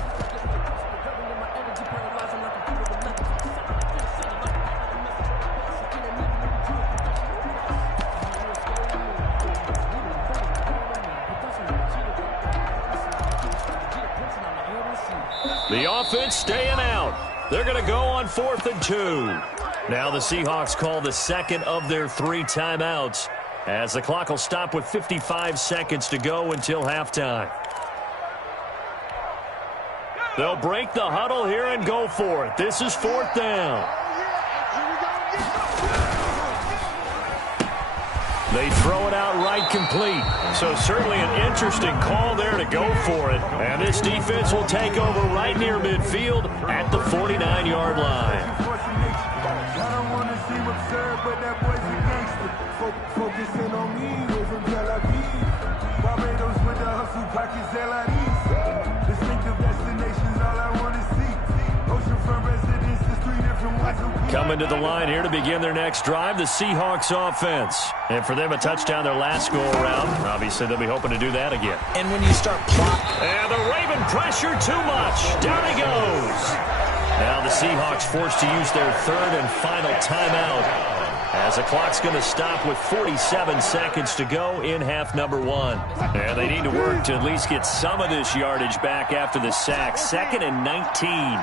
The offense staying out. They're going to go on 4th and 2. Now the Seahawks call the second of their 3 timeouts, as the clock will stop with 55 seconds to go until halftime. They'll break the huddle here and go for it. This is 4th down. They throw it out right complete. So certainly an interesting call there to go for it. And this defense will take over right near midfield at the 49-yard line. I don't want to seem absurd, but that boy's a gangster. Focusing on me, way from Tel Aviv. Barbados with the hustle pockets, LIDs. Distinctive destinations, all I want to see. Oceanfront residences, 3 different ones. Coming to the line here to begin their next drive, the Seahawks offense. And for them, a touchdown their last go-around. Obviously, they'll be hoping to do that again. And when you start plotting... And the Raven pressure too much. Down he goes. Now the Seahawks forced to use their 3rd and final timeout, as the clock's going to stop with 47 seconds to go in half number 1. And they need to work to at least get some of this yardage back after the sack. 2nd and 19.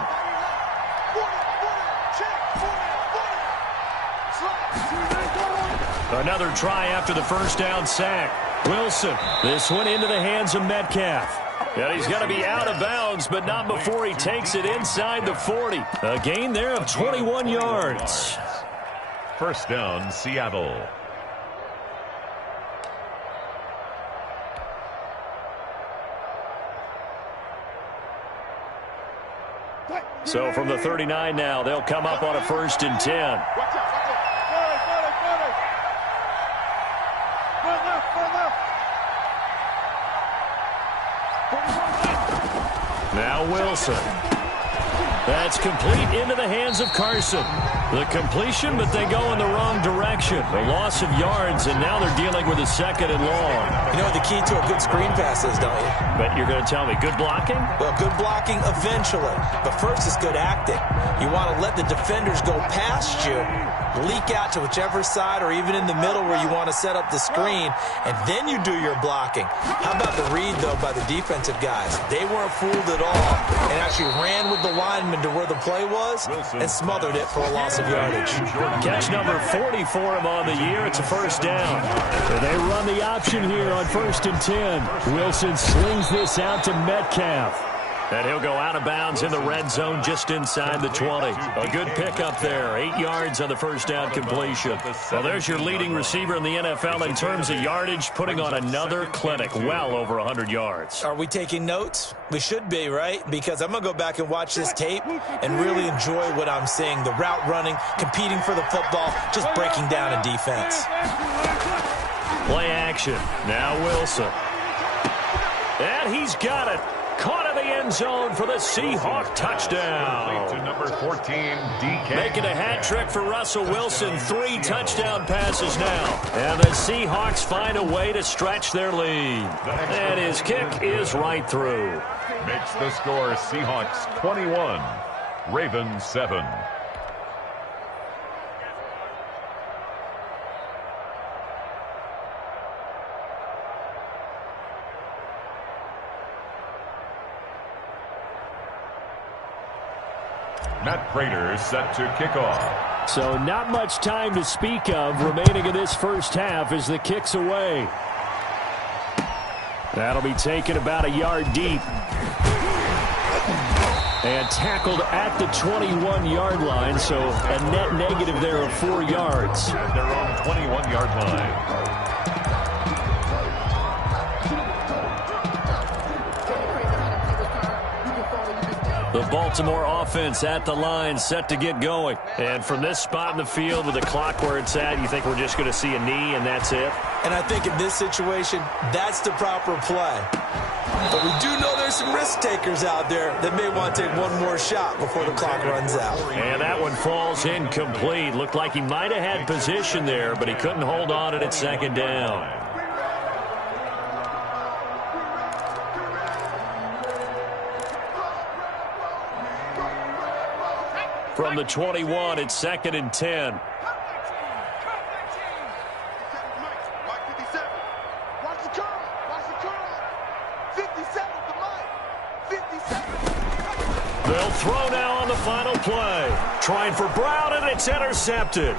Another try after the first down sack. Wilson, this one into the hands of Metcalf. And he's going to be out of bounds, but not before he takes it inside the 40. A gain there of 21 yards. First down, Seattle. So from the 39 now, they'll come up on a 1st and 10. Now Wilson. That's complete into the hands of Carson. The completion, but they go in the wrong direction. A loss of yards, and now they're dealing with a 2nd and long. You know what the key to a good screen pass is, don't you? But you're going to tell me, good blocking? Well, good blocking eventually. But first is good acting. You want to let the defenders go past you, leak out to whichever side or even in the middle where you want to set up the screen, and then you do your blocking. How about the read, though, by the defensive guys? They weren't fooled at all and actually ran with the lineman to where the play was and smothered it for a loss of yardage. Catch number 40 for him on the year. It's a 1st down. And they run the option here on 1st and 10. Wilson slings this out to Metcalf. And he'll go out of bounds in the red zone just inside the 20. A good pickup there. 8 yards on the first down completion. Well, there's your leading receiver in the NFL in terms of yardage, putting on another clinic, well over 100 yards. Are we taking notes? We should be, right? Because I'm going to go back and watch this tape and really enjoy what I'm seeing. The route running, competing for the football, just breaking down a defense. Play action. Now Wilson. And he's got it. Caught in the end zone for the Seahawk touchdown. To number 14, DK. Making a hat trick for Russell Wilson. 3 touchdown passes now. And the Seahawks find a way to stretch their lead. And his kick is right through. Makes the score Seahawks 21, Ravens 7. Matt Prater set to kick off. So not much time to speak of remaining in this first half as the kick's away. That'll be taken about a yard deep. And tackled at the 21-yard line, so a net negative there of 4 yards. At their own 21-yard line. The Baltimore offense at the line, set to get going. And from this spot in the field with the clock where it's at, you think we're just going to see a knee and that's it? And I think in this situation, that's the proper play. But we do know there's some risk takers out there that may want to take one more shot before the clock runs out. And that one falls incomplete. Looked like he might have had position there, but he couldn't hold on at second down. From the 21, it's 2nd and 10. They'll throw now on the final play. Trying for Brown, and it's intercepted.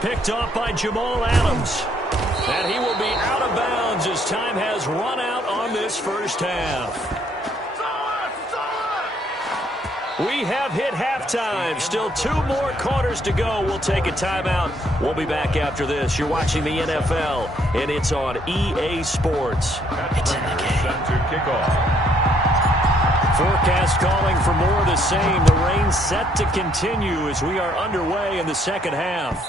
Picked off by Jamal Adams. And he will be out of bounds as time has run out on this first half. We have hit halftime. Still 2 more quarters to go. We'll take a timeout. We'll be back after this. You're watching the NFL, and it's on EA Sports. It's in the game. Set to kickoff. Forecast calling for more of the same. The rain set to continue as we are underway in the second half.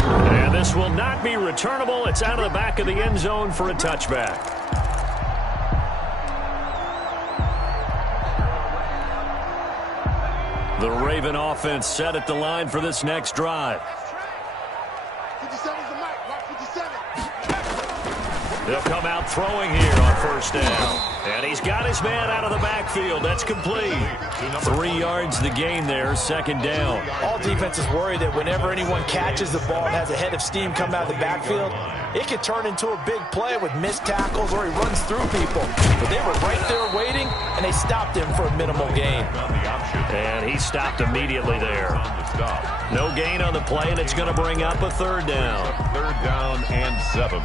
And this will not be returnable. It's out of the back of the end zone for a touchback. The Raven offense set at the line for this next drive. 57's the mic. Watch 57. They'll come out throwing here on first down. And he's got his man out of the backfield. That's complete. 3 yards the gain there, second down. All defenses worry that whenever anyone catches the ball and has a head of steam come out of the backfield, it could turn into a big play with missed tackles or he runs through people. But they were right there waiting, and they stopped him for a minimal gain. And he stopped immediately there. No gain on the play, and it's going to bring up a third down. 3rd down and 7.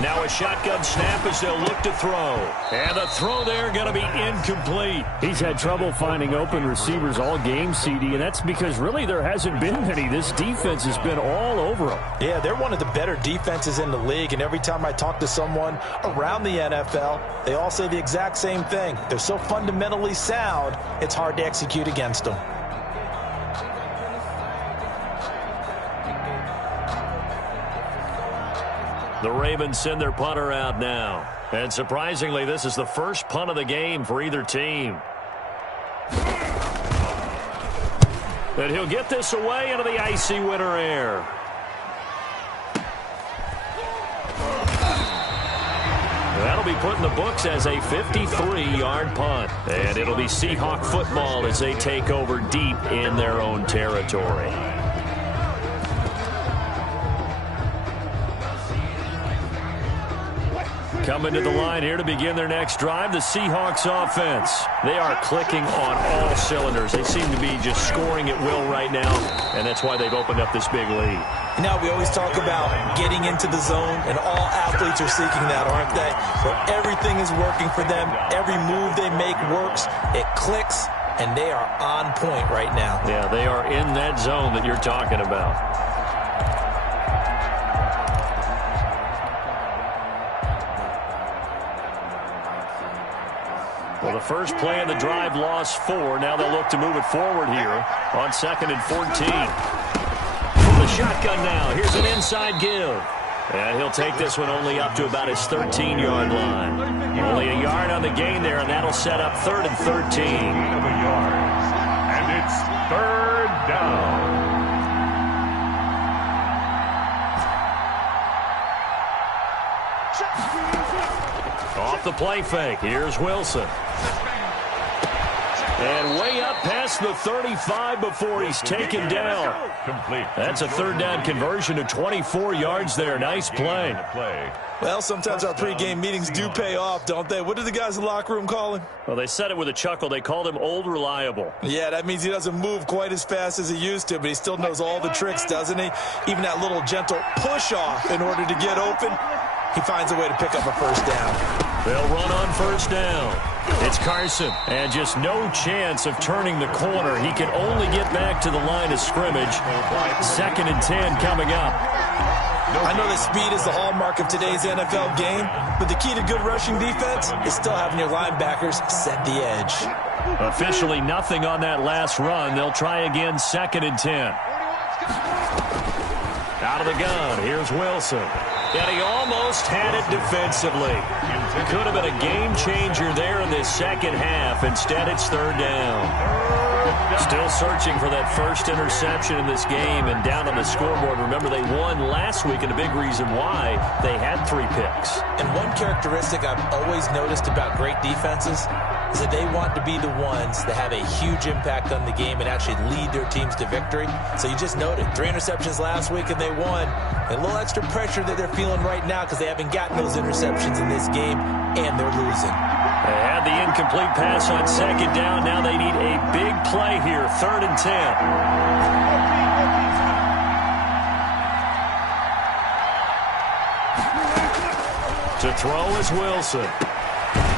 Now a shotgun snap as they'll look to throw. And the throw there going to be incomplete. He's had trouble finding open receivers all game, CD, and that's because really there hasn't been any. This defense has been all over them. Yeah, they're one of the better defenses in the league, and every time I talk to someone around the NFL, they all say the exact same thing. They're so fundamentally sound, it's hard to execute against them. The Ravens send their punter out now. And surprisingly, this is the first punt of the game for either team. And he'll get this away into the icy winter air. That'll be put in the books as a 53-yard punt. And it'll be Seahawk football as they take over deep in their own territory. Coming to the line here to begin their next drive, the Seahawks offense. They are clicking on all cylinders. They seem to be just scoring at will right now, and that's why they've opened up this big lead. You know, we always talk about getting into the zone, and all athletes are seeking that, aren't they? Where everything is working for them. Every move they make works. It clicks, and they are on point right now. Yeah, they are in that zone that you're talking about. Well, the first play of the drive lost 4. Now they'll look to move it forward here on 2nd and 14. From the shotgun now, here's an inside give. And he'll take this one only up to about his 13-yard line. Only a yard on the gain there, and that'll set up 3rd and 13. And it's 3rd down. Off the play fake, here's Wilson. And way up past the 35 before he's taken down. That's a 3rd down conversion to 24 yards there. Nice play. Well, sometimes our pregame meetings do pay off, don't they? What did the guys in the locker room call him? Well, they said it with a chuckle. They called him Old Reliable. Yeah, that means he doesn't move quite as fast as he used to, but he still knows all the tricks, doesn't he? Even that little gentle push-off in order to get open. He finds a way to pick up a first down. They'll run on first down. It's Carson, and just no chance of turning the corner. He can only get back to the line of scrimmage. 2nd and 10 coming up. I know that speed is the hallmark of today's NFL game, but the key to good rushing defense is still having your linebackers set the edge. Officially nothing on that last run. They'll try again, 2nd and 10. Out of the gun, here's Wilson. And he almost had it defensively. Could have been a game changer there in this second half. Instead, it's 3rd down. Still searching for that first interception in this game and down on the scoreboard. Remember, they won last week, and a big reason why they had 3 picks. And one characteristic I've always noticed about great defenses is that they want to be the ones that have a huge impact on the game and actually lead their teams to victory. So you just noted 3 interceptions last week and they won. And a little extra pressure that they're feeling right now because they haven't gotten those interceptions in this game and they're losing. They had the incomplete pass on 2nd down. Now they need a big play here, 3rd and 10. To throw is Wilson.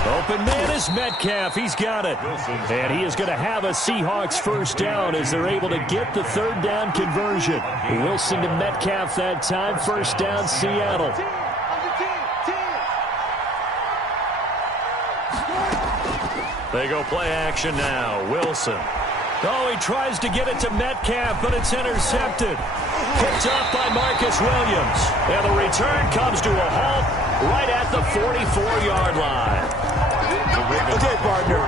Open man is Metcalf. He's got it. And he is going to have a Seahawks first down as they're able to get the 3rd down conversion. Wilson to Metcalf that time. First down, Seattle. They go play action now. Wilson. Oh, he tries to get it to Metcalf, but it's intercepted. Picked up by Marcus Williams. And the return comes to a halt right at the 44-yard line. Okay, partner,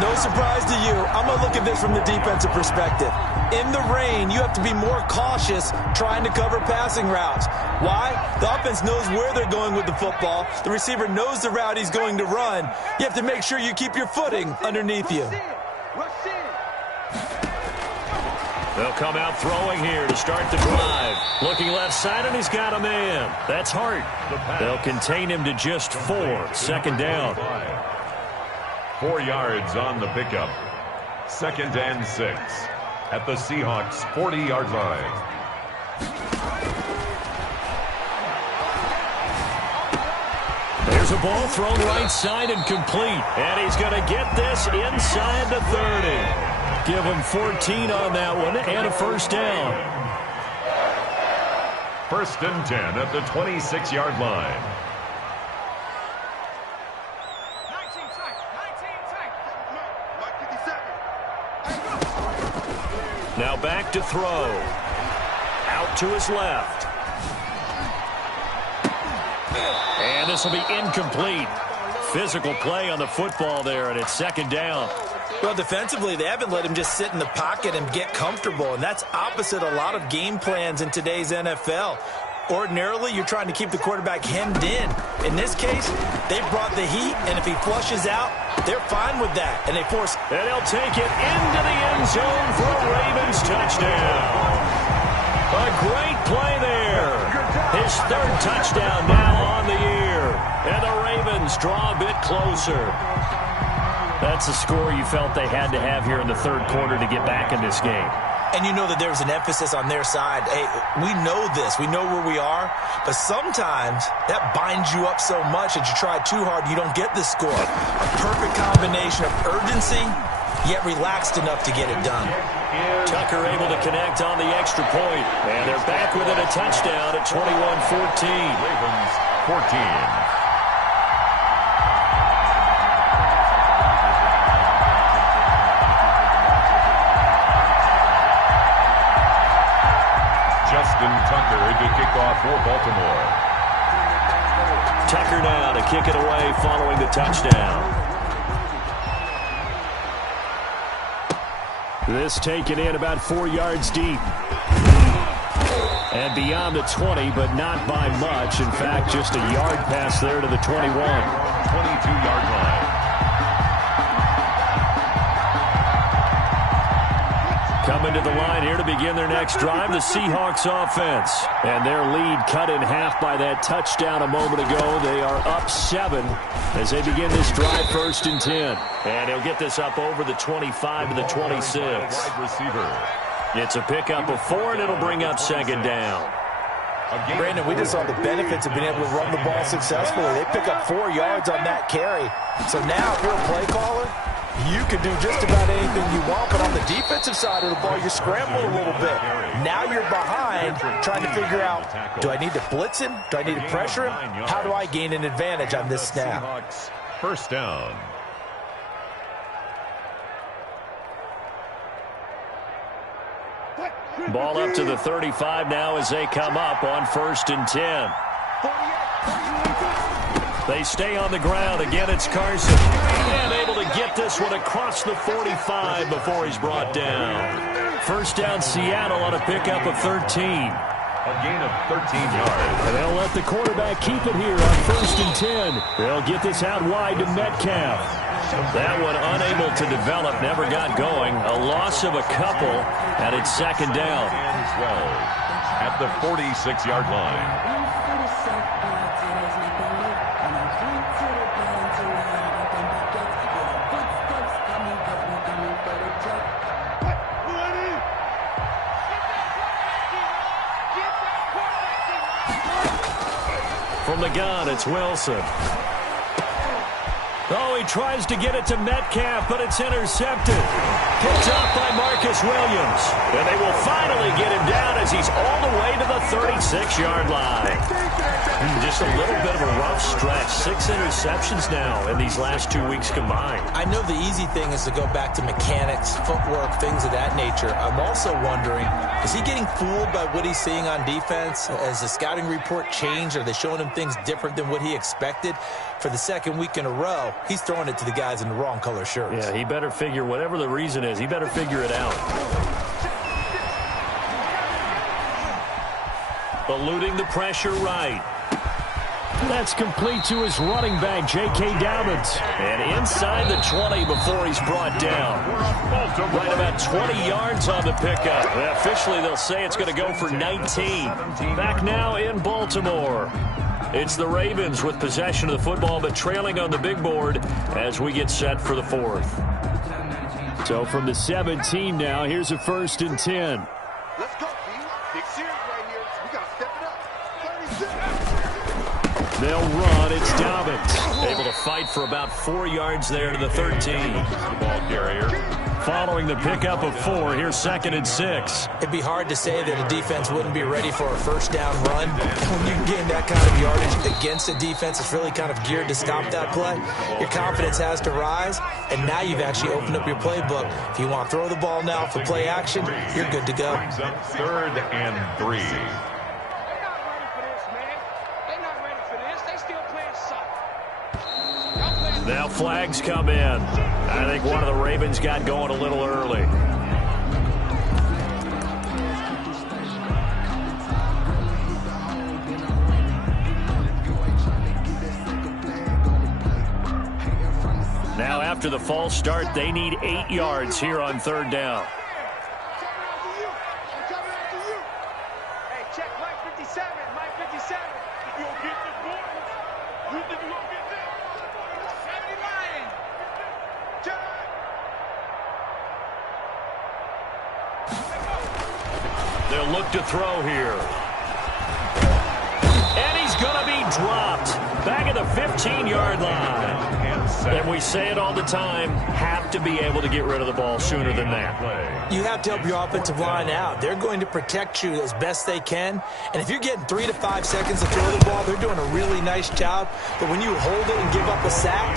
no surprise to you. I'm going to look at this from the defensive perspective. In the rain, you have to be more cautious trying to cover passing routes. Why? The offense knows where they're going with the football. The receiver knows the route he's going to run. You have to make sure you keep your footing underneath you. They'll come out throwing here to start the drive. Looking left side, and he's got a man. That's Hart. They'll contain him to just 4. 2nd down. 4 yards on the pickup. 2nd and 6 at the Seahawks 40-yard line. There's a ball thrown right side and complete. And he's going to get this inside the 30. Give him 14 on that one and a first down. 1st and 10 at the 26-yard line. Now back to throw. Out to his left. And this will be incomplete. Physical play on the football there, and it's 2nd down. Well, defensively, they haven't let him just sit in the pocket and get comfortable, and that's opposite a lot of game plans in today's NFL. Ordinarily, you're trying to keep the quarterback hemmed in. In this case, they brought the heat, and if he flushes out, they're fine with that, and they force. And he'll take it into the end zone for a Ravens touchdown. A great play there. His 3rd touchdown now on the year. And the Ravens draw a bit closer. That's a score you felt they had to have here in the 3rd quarter to get back in this game. And you know that there's an emphasis on their side. Hey, we know this. We know where we are. But sometimes that binds you up so much that you try too hard, you don't get the score. A perfect combination of urgency, yet relaxed enough to get it done. Tucker able to connect on the extra point. And they're back within a touchdown at 21-14. Ravens 14. Justin Tucker to kick off for Baltimore. Tucker now to kick it away following the touchdown. This taken in about 4 yards deep. And beyond the 20, but not by much. In fact, just a yard pass there to the 21. 22-yard line. Coming to the line here to begin their next drive, the Seahawks offense. And their lead cut in half by that touchdown a moment ago. They are up 7 as they begin this drive, 1st and 10. And he'll get this up over the 25 to the 26. Wide receiver. It's a pickup of 4, and it'll bring up 2nd down. Brandon, we just saw the benefits of being able to run the ball successfully. They pick up 4 yards on that carry. So now, if you're a play caller, You can do just about anything you want, but on the defensive side of the ball, you're scrambling a little bit. Now you're behind, trying to figure out, do I need to blitz him? Do I need to pressure him? How do I gain an advantage on this snap? First down. Ball up to the 35 now as they come up on 1st and 10. They stay on the ground. Again, it's Carson. And able to get this one across the 45 before he's brought down. First down, Seattle on a pickup of 13. A gain of 13 yards. And they'll let the quarterback keep it here on 1st and 10. They'll get this out wide to Metcalf. That one unable to develop, never got going. A loss of a couple, and it's 2nd down. 12 at the 46-yard line. From the gun, it's Wilson. Oh, he tries to get it to Metcalf, but it's intercepted. Picked off by Marcus Williams. And they will finally get him down as he's all the way to the 36-yard line. Just a little bit of a rough stretch. 6 interceptions now in these last 2 weeks combined. I know the easy thing is to go back to mechanics, footwork, things of that nature. I'm also wondering, is he getting fooled by what he's seeing on defense? Has the scouting report changed? Are they showing him things different than what he expected? For the 2nd week in a row, he's throwing it to the guys in the wrong color shirts. Yeah, he better figure, whatever the reason is, he better figure it out. Eluding the pressure right. That's complete to his running back, J.K. Dobbins. And inside the 20 before he's brought down. Right about 20 yards on the pickup. And officially, they'll say it's going to go for 19. Back now in Baltimore. It's the Ravens with possession of the football, but trailing on the big board as we get set for the 4th. So from the 17 now, here's a 1st and 10. Let's go, B. Big series right here. We got to step it up. 36. They'll run. It's Dobbins. Able to fight for about 4 yards there to the 13. Ball carrier. Following the pickup of 4, here's 2nd and 6. It'd be hard to say that a defense wouldn't be ready for a 1st down run. When you gain that kind of yardage against a defense that's really kind of geared to stop that play, your confidence has to rise, and now you've actually opened up your playbook. If you want to throw the ball now for play action, you're good to go. Brings up 3rd and 3. Now flags come in. I think one of the Ravens got going a little early. Now after the false start, they need 8 yards here on 3rd down. Hey, check Mike 57. Mike 57. You'll get the points. You think you're going to get this? 70 Lions. They'll look to throw here. And he's going to be dropped. Back at the 15-yard line. And we say it all the time, have to be able to get rid of the ball sooner than that. You have to help your offensive line out. They're going to protect you as best they can. And if you're getting 3 to 5 seconds to throw the ball, they're doing a really nice job. But when you hold it and give up a sack,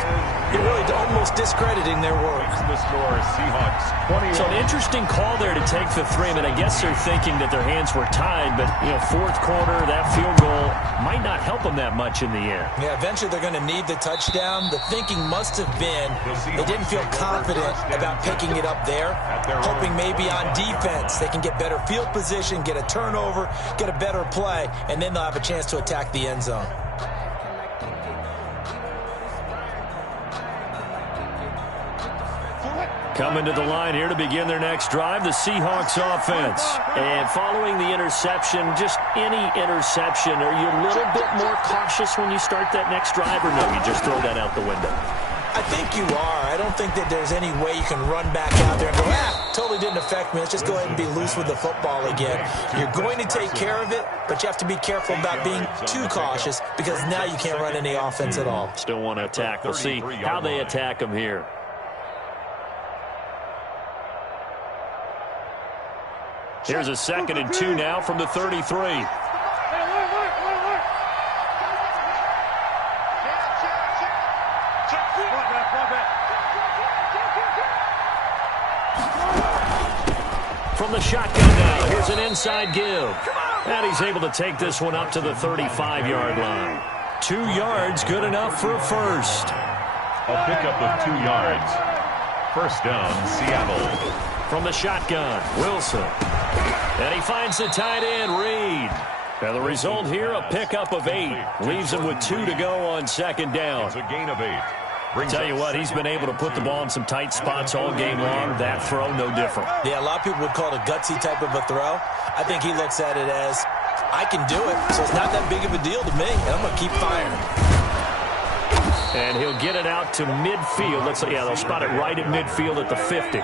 you're really almost discrediting their work. The score, Seahawks 21. So an interesting call there to take the 3. I mean, I guess they're thinking that their hands were tied, but, 4th quarter, that field goal might not help them that much in the end. Yeah, eventually they're going to need the touchdown. The thinking must have been they didn't feel confident about picking it up there, hoping maybe on defense they can get better field position, get a turnover, get a better play, and then they'll have a chance to attack the end zone. Coming to the line here to begin their next drive, the Seahawks offense. And following the interception, just any interception, are you a little bit more cautious when you start that next drive, or no, you just throw that out the window? I think you are. I don't think that there's any way you can run back out there and go, totally didn't affect me. Let's just go ahead and be loose with the football again. You're going to take care of it, but you have to be careful about being too cautious because now you can't run any offense at all. Still want to attack. We'll see how they attack them here. Here's a 2nd and 2 now from the 33. From the shotgun now, here's an inside give. And he's able to take this one up to the 35-yard line. 2 yards, good enough for a first. A pickup of 2 yards. First down, Seattle. From the shotgun, Wilson. And he finds the tight end, Reed. And the result here, a pickup of 8. Leaves him with 2 to go on 2nd down. It's a gain of 8. Tell you what, he's been able to put the ball in some tight spots all game long. That throw, no different. Yeah, a lot of people would call it a gutsy type of a throw. I think he looks at it as, I can do it, so it's not that big of a deal to me, and I'm going to keep firing. And he'll get it out to midfield. They'll spot it right at midfield at the 50.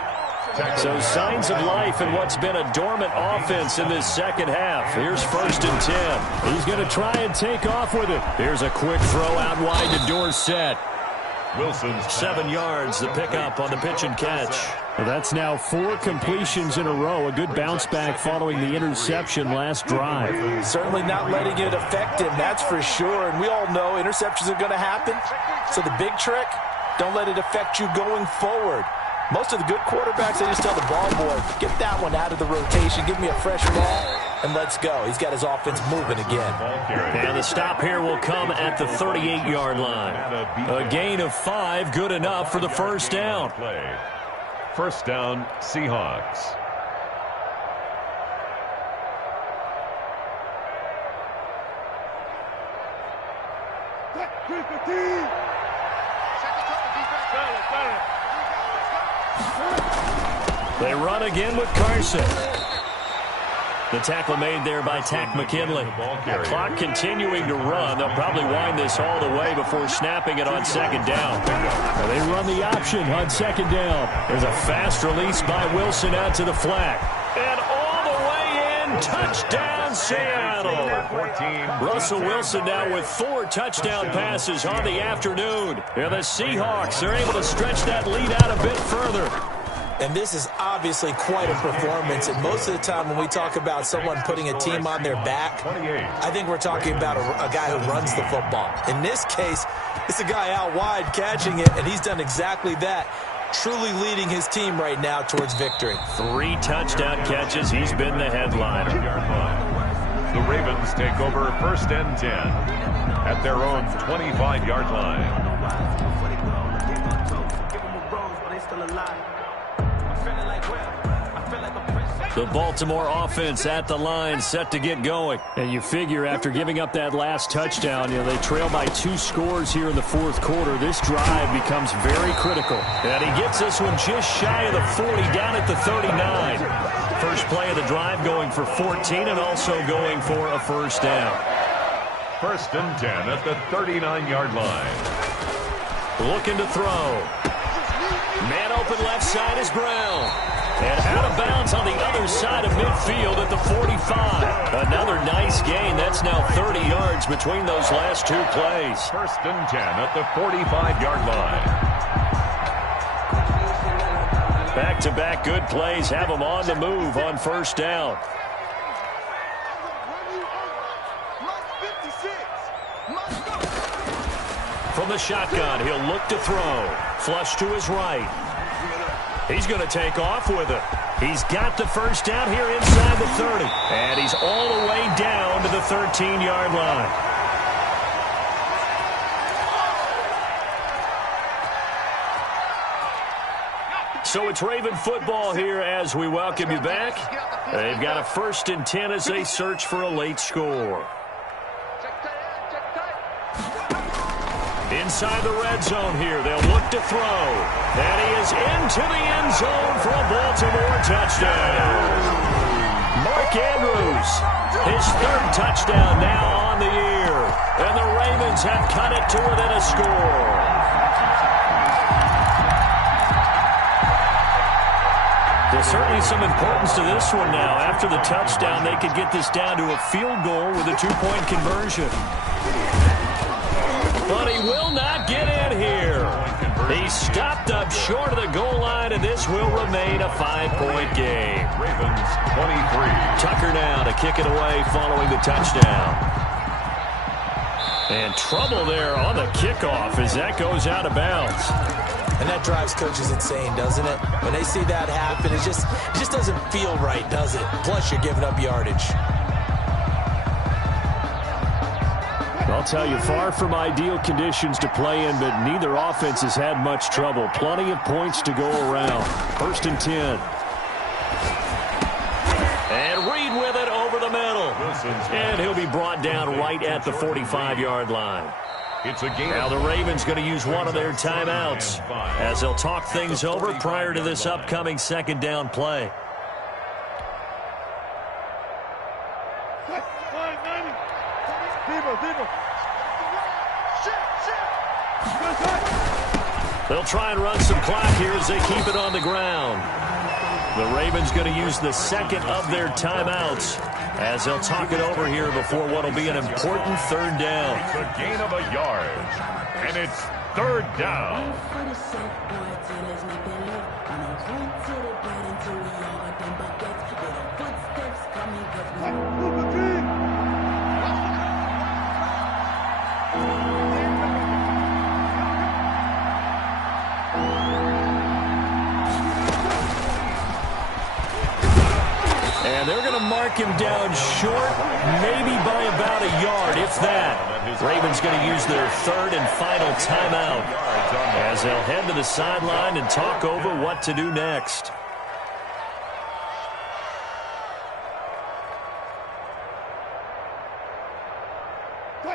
So signs of life in what's been a dormant offense in this second half. Here's 1st and 10. He's going to try and take off with it. Here's a quick throw out wide to Dorsett. Wilson's 7 yards, the pickup on the pitch and catch. Well, that's now 4 completions in a row. A good bounce back following the interception last drive. Certainly not letting it affect him, that's for sure. And we all know interceptions are going to happen. So the big trick, don't let it affect you going forward. Most of the good quarterbacks, they just tell the ball boy, get that one out of the rotation, give me a fresh ball, and let's go. He's got his offense moving again. And the stop here will come at the 38-yard line. A gain of 5, good enough for the first down. First down, Seahawks. They run again with Carson. The tackle made there by Tack McKinley. Clock continuing to run. They'll probably wind this all the way before snapping it on 2nd down. They run the option on 2nd down. There's a fast release by Wilson out to the flat. And all the way in, touchdown Seattle. Russell Wilson now with 4 touchdown passes on the afternoon. And the Seahawks are able to stretch that lead out a bit further. And this is obviously quite a performance. And most of the time when we talk about someone putting a team on their back, I think we're talking about a guy who runs the football. In this case, it's a guy out wide catching it, and he's done exactly that, truly leading his team right now towards victory. 3 touchdown catches. He's been the headliner. The Ravens take over 1st and 10 at their own 25-yard line. The Baltimore offense at the line, set to get going. And you figure after giving up that last touchdown, they trail by 2 scores here in the 4th quarter. This drive becomes very critical. And he gets this one just shy of the 40, down at the 39. First play of the drive going for 14 and also going for a first down. 1st and 10 at the 39-yard line. Looking to throw. Man open left side is Brown. And out of bounds on the other side of midfield at the 45. Another nice gain. That's now 30 yards between those last 2 plays. 1st and 10 at the 45-yard line. Back-to-back good plays have them on the move on first down. From the shotgun, he'll look to throw. Flush to his right. He's going to take off with it. He's got the first down here inside the 30. And he's all the way down to the 13-yard line. So it's Raven football here as we welcome you back. They've got a 1st and 10 as they search for a late score. Inside the red zone here, they'll look to throw. And he is into the end zone for a Baltimore touchdown. Mark Andrews, his 3rd touchdown now on the year. And the Ravens have cut it to within a score. There's certainly some importance to this one now. After the touchdown, they could get this down to a field goal with a 2-point conversion. But he will not get in here. He's stopped up short of the goal line, and this will remain a 5-point game. Ravens 23. Tucker now to kick it away following the touchdown. And trouble there on the kickoff as that goes out of bounds. And that drives coaches insane, doesn't it? When they see that happen, it just doesn't feel right, does it? Plus, you're giving up yardage. I'll tell you, far from ideal conditions to play in, but neither offense has had much trouble. Plenty of points to go around. 1st and 10. And Reed with it over the middle. And he'll be brought down right at the 45-yard line. Now the Ravens going to use one of their timeouts as they'll talk things over prior to this upcoming 2nd down play. They'll try and run some clock here as they keep it on the ground. The Ravens going to use the 2nd of their timeouts as they'll talk it over here before what will be an important 3rd down. It's a gain of a yard, and it's 3rd down. And they're going to mark him down short, maybe by about a yard, if that. Ravens going to use their 3rd and final timeout as they'll head to the sideline and talk over what to do next.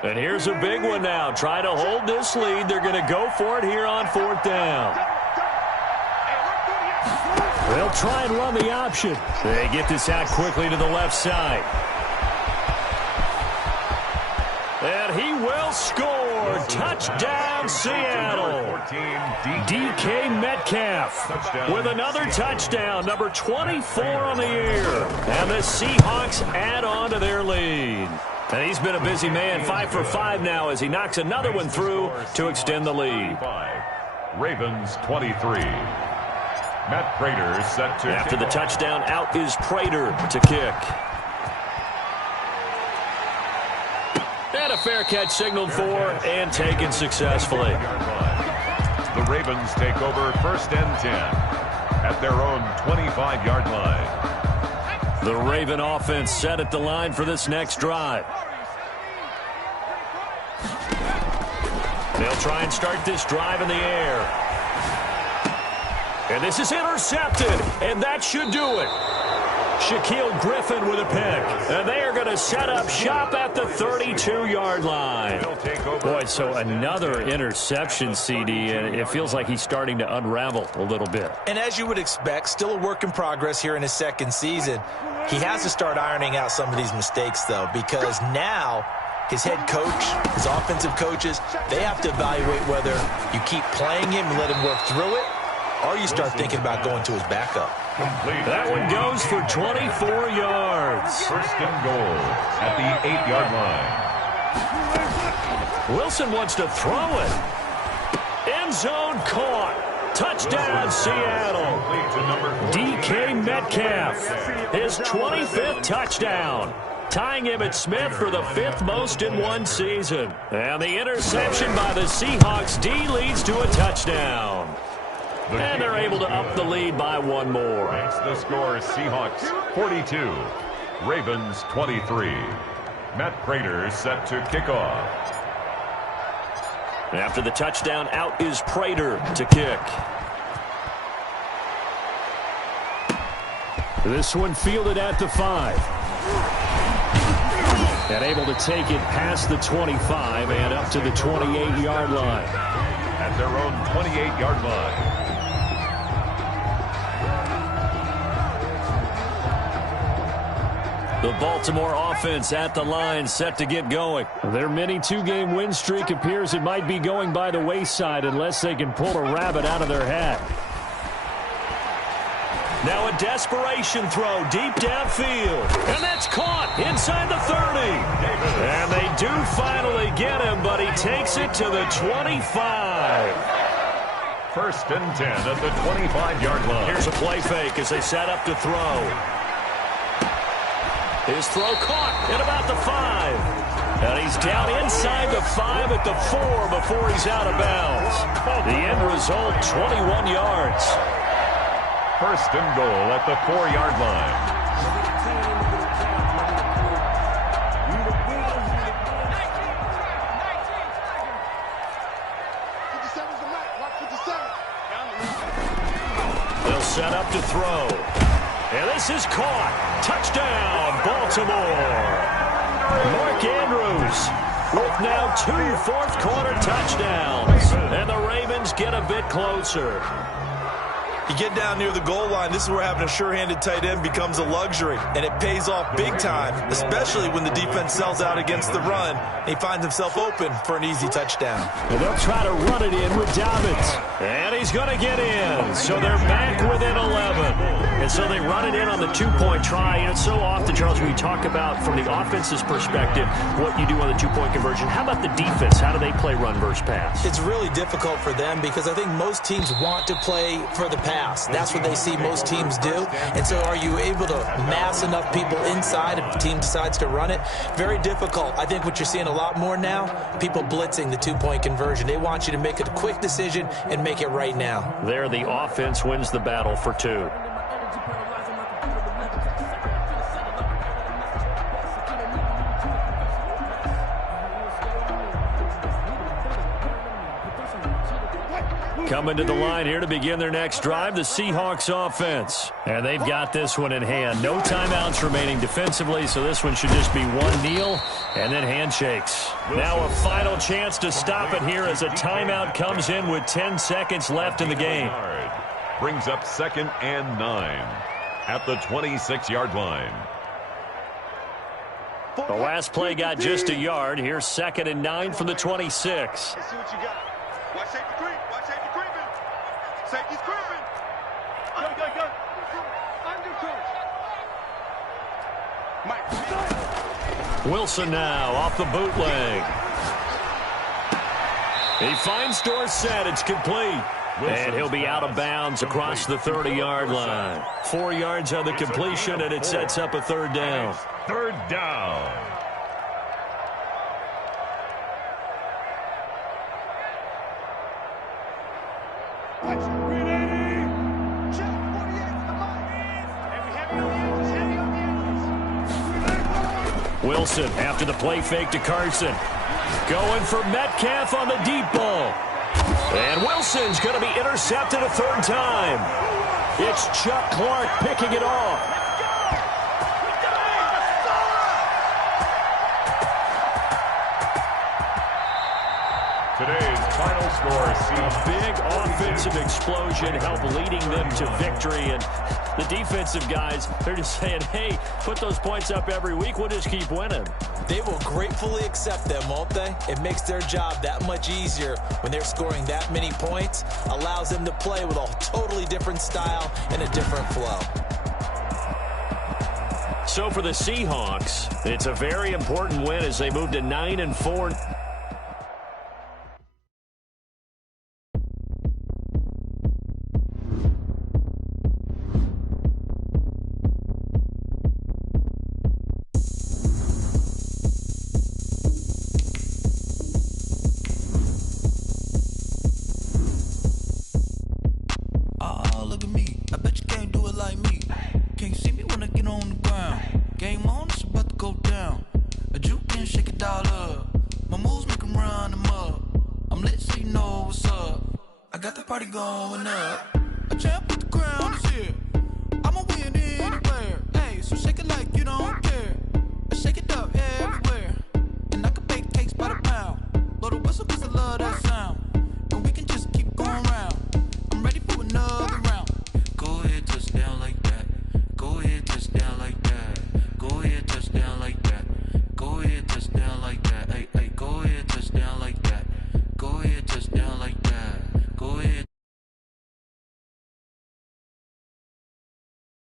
And here's a big one now. Try to hold this lead. They're going to go for it here on 4th down. They'll try and run the option. They get this out quickly to the left side. And he will score. Touchdown, Seattle. DK Metcalf with another touchdown, number 24 on the year. And the Seahawks add on to their lead. And he's been a busy man, 5 for 5 now as he knocks another one through to extend the lead. Ravens 23. Matt Prater set to after the touchdown, out is Prater to kick. And a fair catch signaled for and taken successfully. The Ravens take over 1st and 10 at their own 25-yard line. The Raven offense set at the line for this next drive. They'll try and start this drive in the air. And this is intercepted, and that should do it. Shaquille Griffin with a pick. And they are going to set up shop at the 32-yard line. Boy, so another interception, CD, and it feels like he's starting to unravel a little bit. And as you would expect, still a work in progress here in his 2nd season. He has to start ironing out some of these mistakes, though, because now his head coach, his offensive coaches, they have to evaluate whether you keep playing him and let him work through it, or you start thinking about going to his backup. That one goes for 24 yards. 1st and goal at the 8-yard line. Wilson wants to throw it. End zone caught. Touchdown, Seattle. DK Metcalf, his 25th touchdown, tying Emmitt Smith for the 5th most in one season. And the interception by the Seahawks D leads to a touchdown. And they're able to up the lead by one more. Makes the score Seahawks 42, Ravens 23. Matt Prater set to kick off. After the touchdown, out is Prater to kick. This one fielded at the 5. And able to take it past the 25 and up to the 28-yard line. At their own 28-yard line. The Baltimore offense at the line, set to get going. Their mini 2-game win streak appears it might be going by the wayside unless they can pull a rabbit out of their hat. Now a desperation throw deep downfield. And that's caught inside the 30. And they do finally get him, but he takes it to the 25. First and 10 at the 25-yard line. Here's a play fake as they set up to throw. His throw caught at about the 5. And he's down inside the 5 at the 4 before he's out of bounds. The end result, 21 yards. First and goal at the 4-yard line. They'll set up to throw. And this is caught. Touchdown, Baltimore. Mark Andrews with now 2 fourth-quarter touchdowns. And the Ravens get a bit closer. You get down near the goal line, this is where having a sure-handed tight end becomes a luxury, and it pays off big time, especially when the defense sells out against the run, and he finds himself open for an easy touchdown. And they'll try to run it in with Dobbins. And he's going to get in. So they're back within 11. And so they run it in on the 2-point try. And it's so often, Charles, we talk about from the offense's perspective what you do on the 2-point conversion. How about the defense? How do they play run versus pass? It's really difficult for them because I think most teams want to play for the pass. That's what they see most teams do. And so are you able to mass enough people inside if the team decides to run it? Very difficult. I think what you're seeing a lot more now, people blitzing the 2-point conversion. They want you to make a quick decision and make it right now. There, the offense wins the battle for 2. Coming to the line here to begin their next drive, the Seahawks offense. And they've got this one in hand. No timeouts remaining defensively, so this one should just be one kneel and then handshakes. Now a final chance to stop it here as a timeout comes in with 10 seconds left in the game. Brings up 2nd and 9 at the 26-yard line. The last play got just a yard. Here's 2nd and 9 from the 26. Let's see what you got. Watch safety creep. Watch safety creeping. Safety's creeping. Go. Mike. Wilson now off the bootleg. He finds Dorsett. It's complete. And he'll be out of bounds across the 30-yard line. 4 yards on the completion, and it sets up a 3rd down. 3rd down. Wilson after the play fake to Carson. Going for Metcalf on the deep ball. And Wilson's going to be intercepted a 3rd time. It's Chuck Clark picking it off. Today's final score, a big offensive explosion helped leading them to victory. And the defensive guys, they're just saying, hey, put those points up every week. We'll just keep winning. They will gratefully accept them, won't they? It makes their job that much easier when they're scoring that many points. Allows them to play with a totally different style and a different flow. So for the Seahawks, it's a very important win as they move to 9-4. Blow the whistle 'cause I love that sound. And we can just keep going round.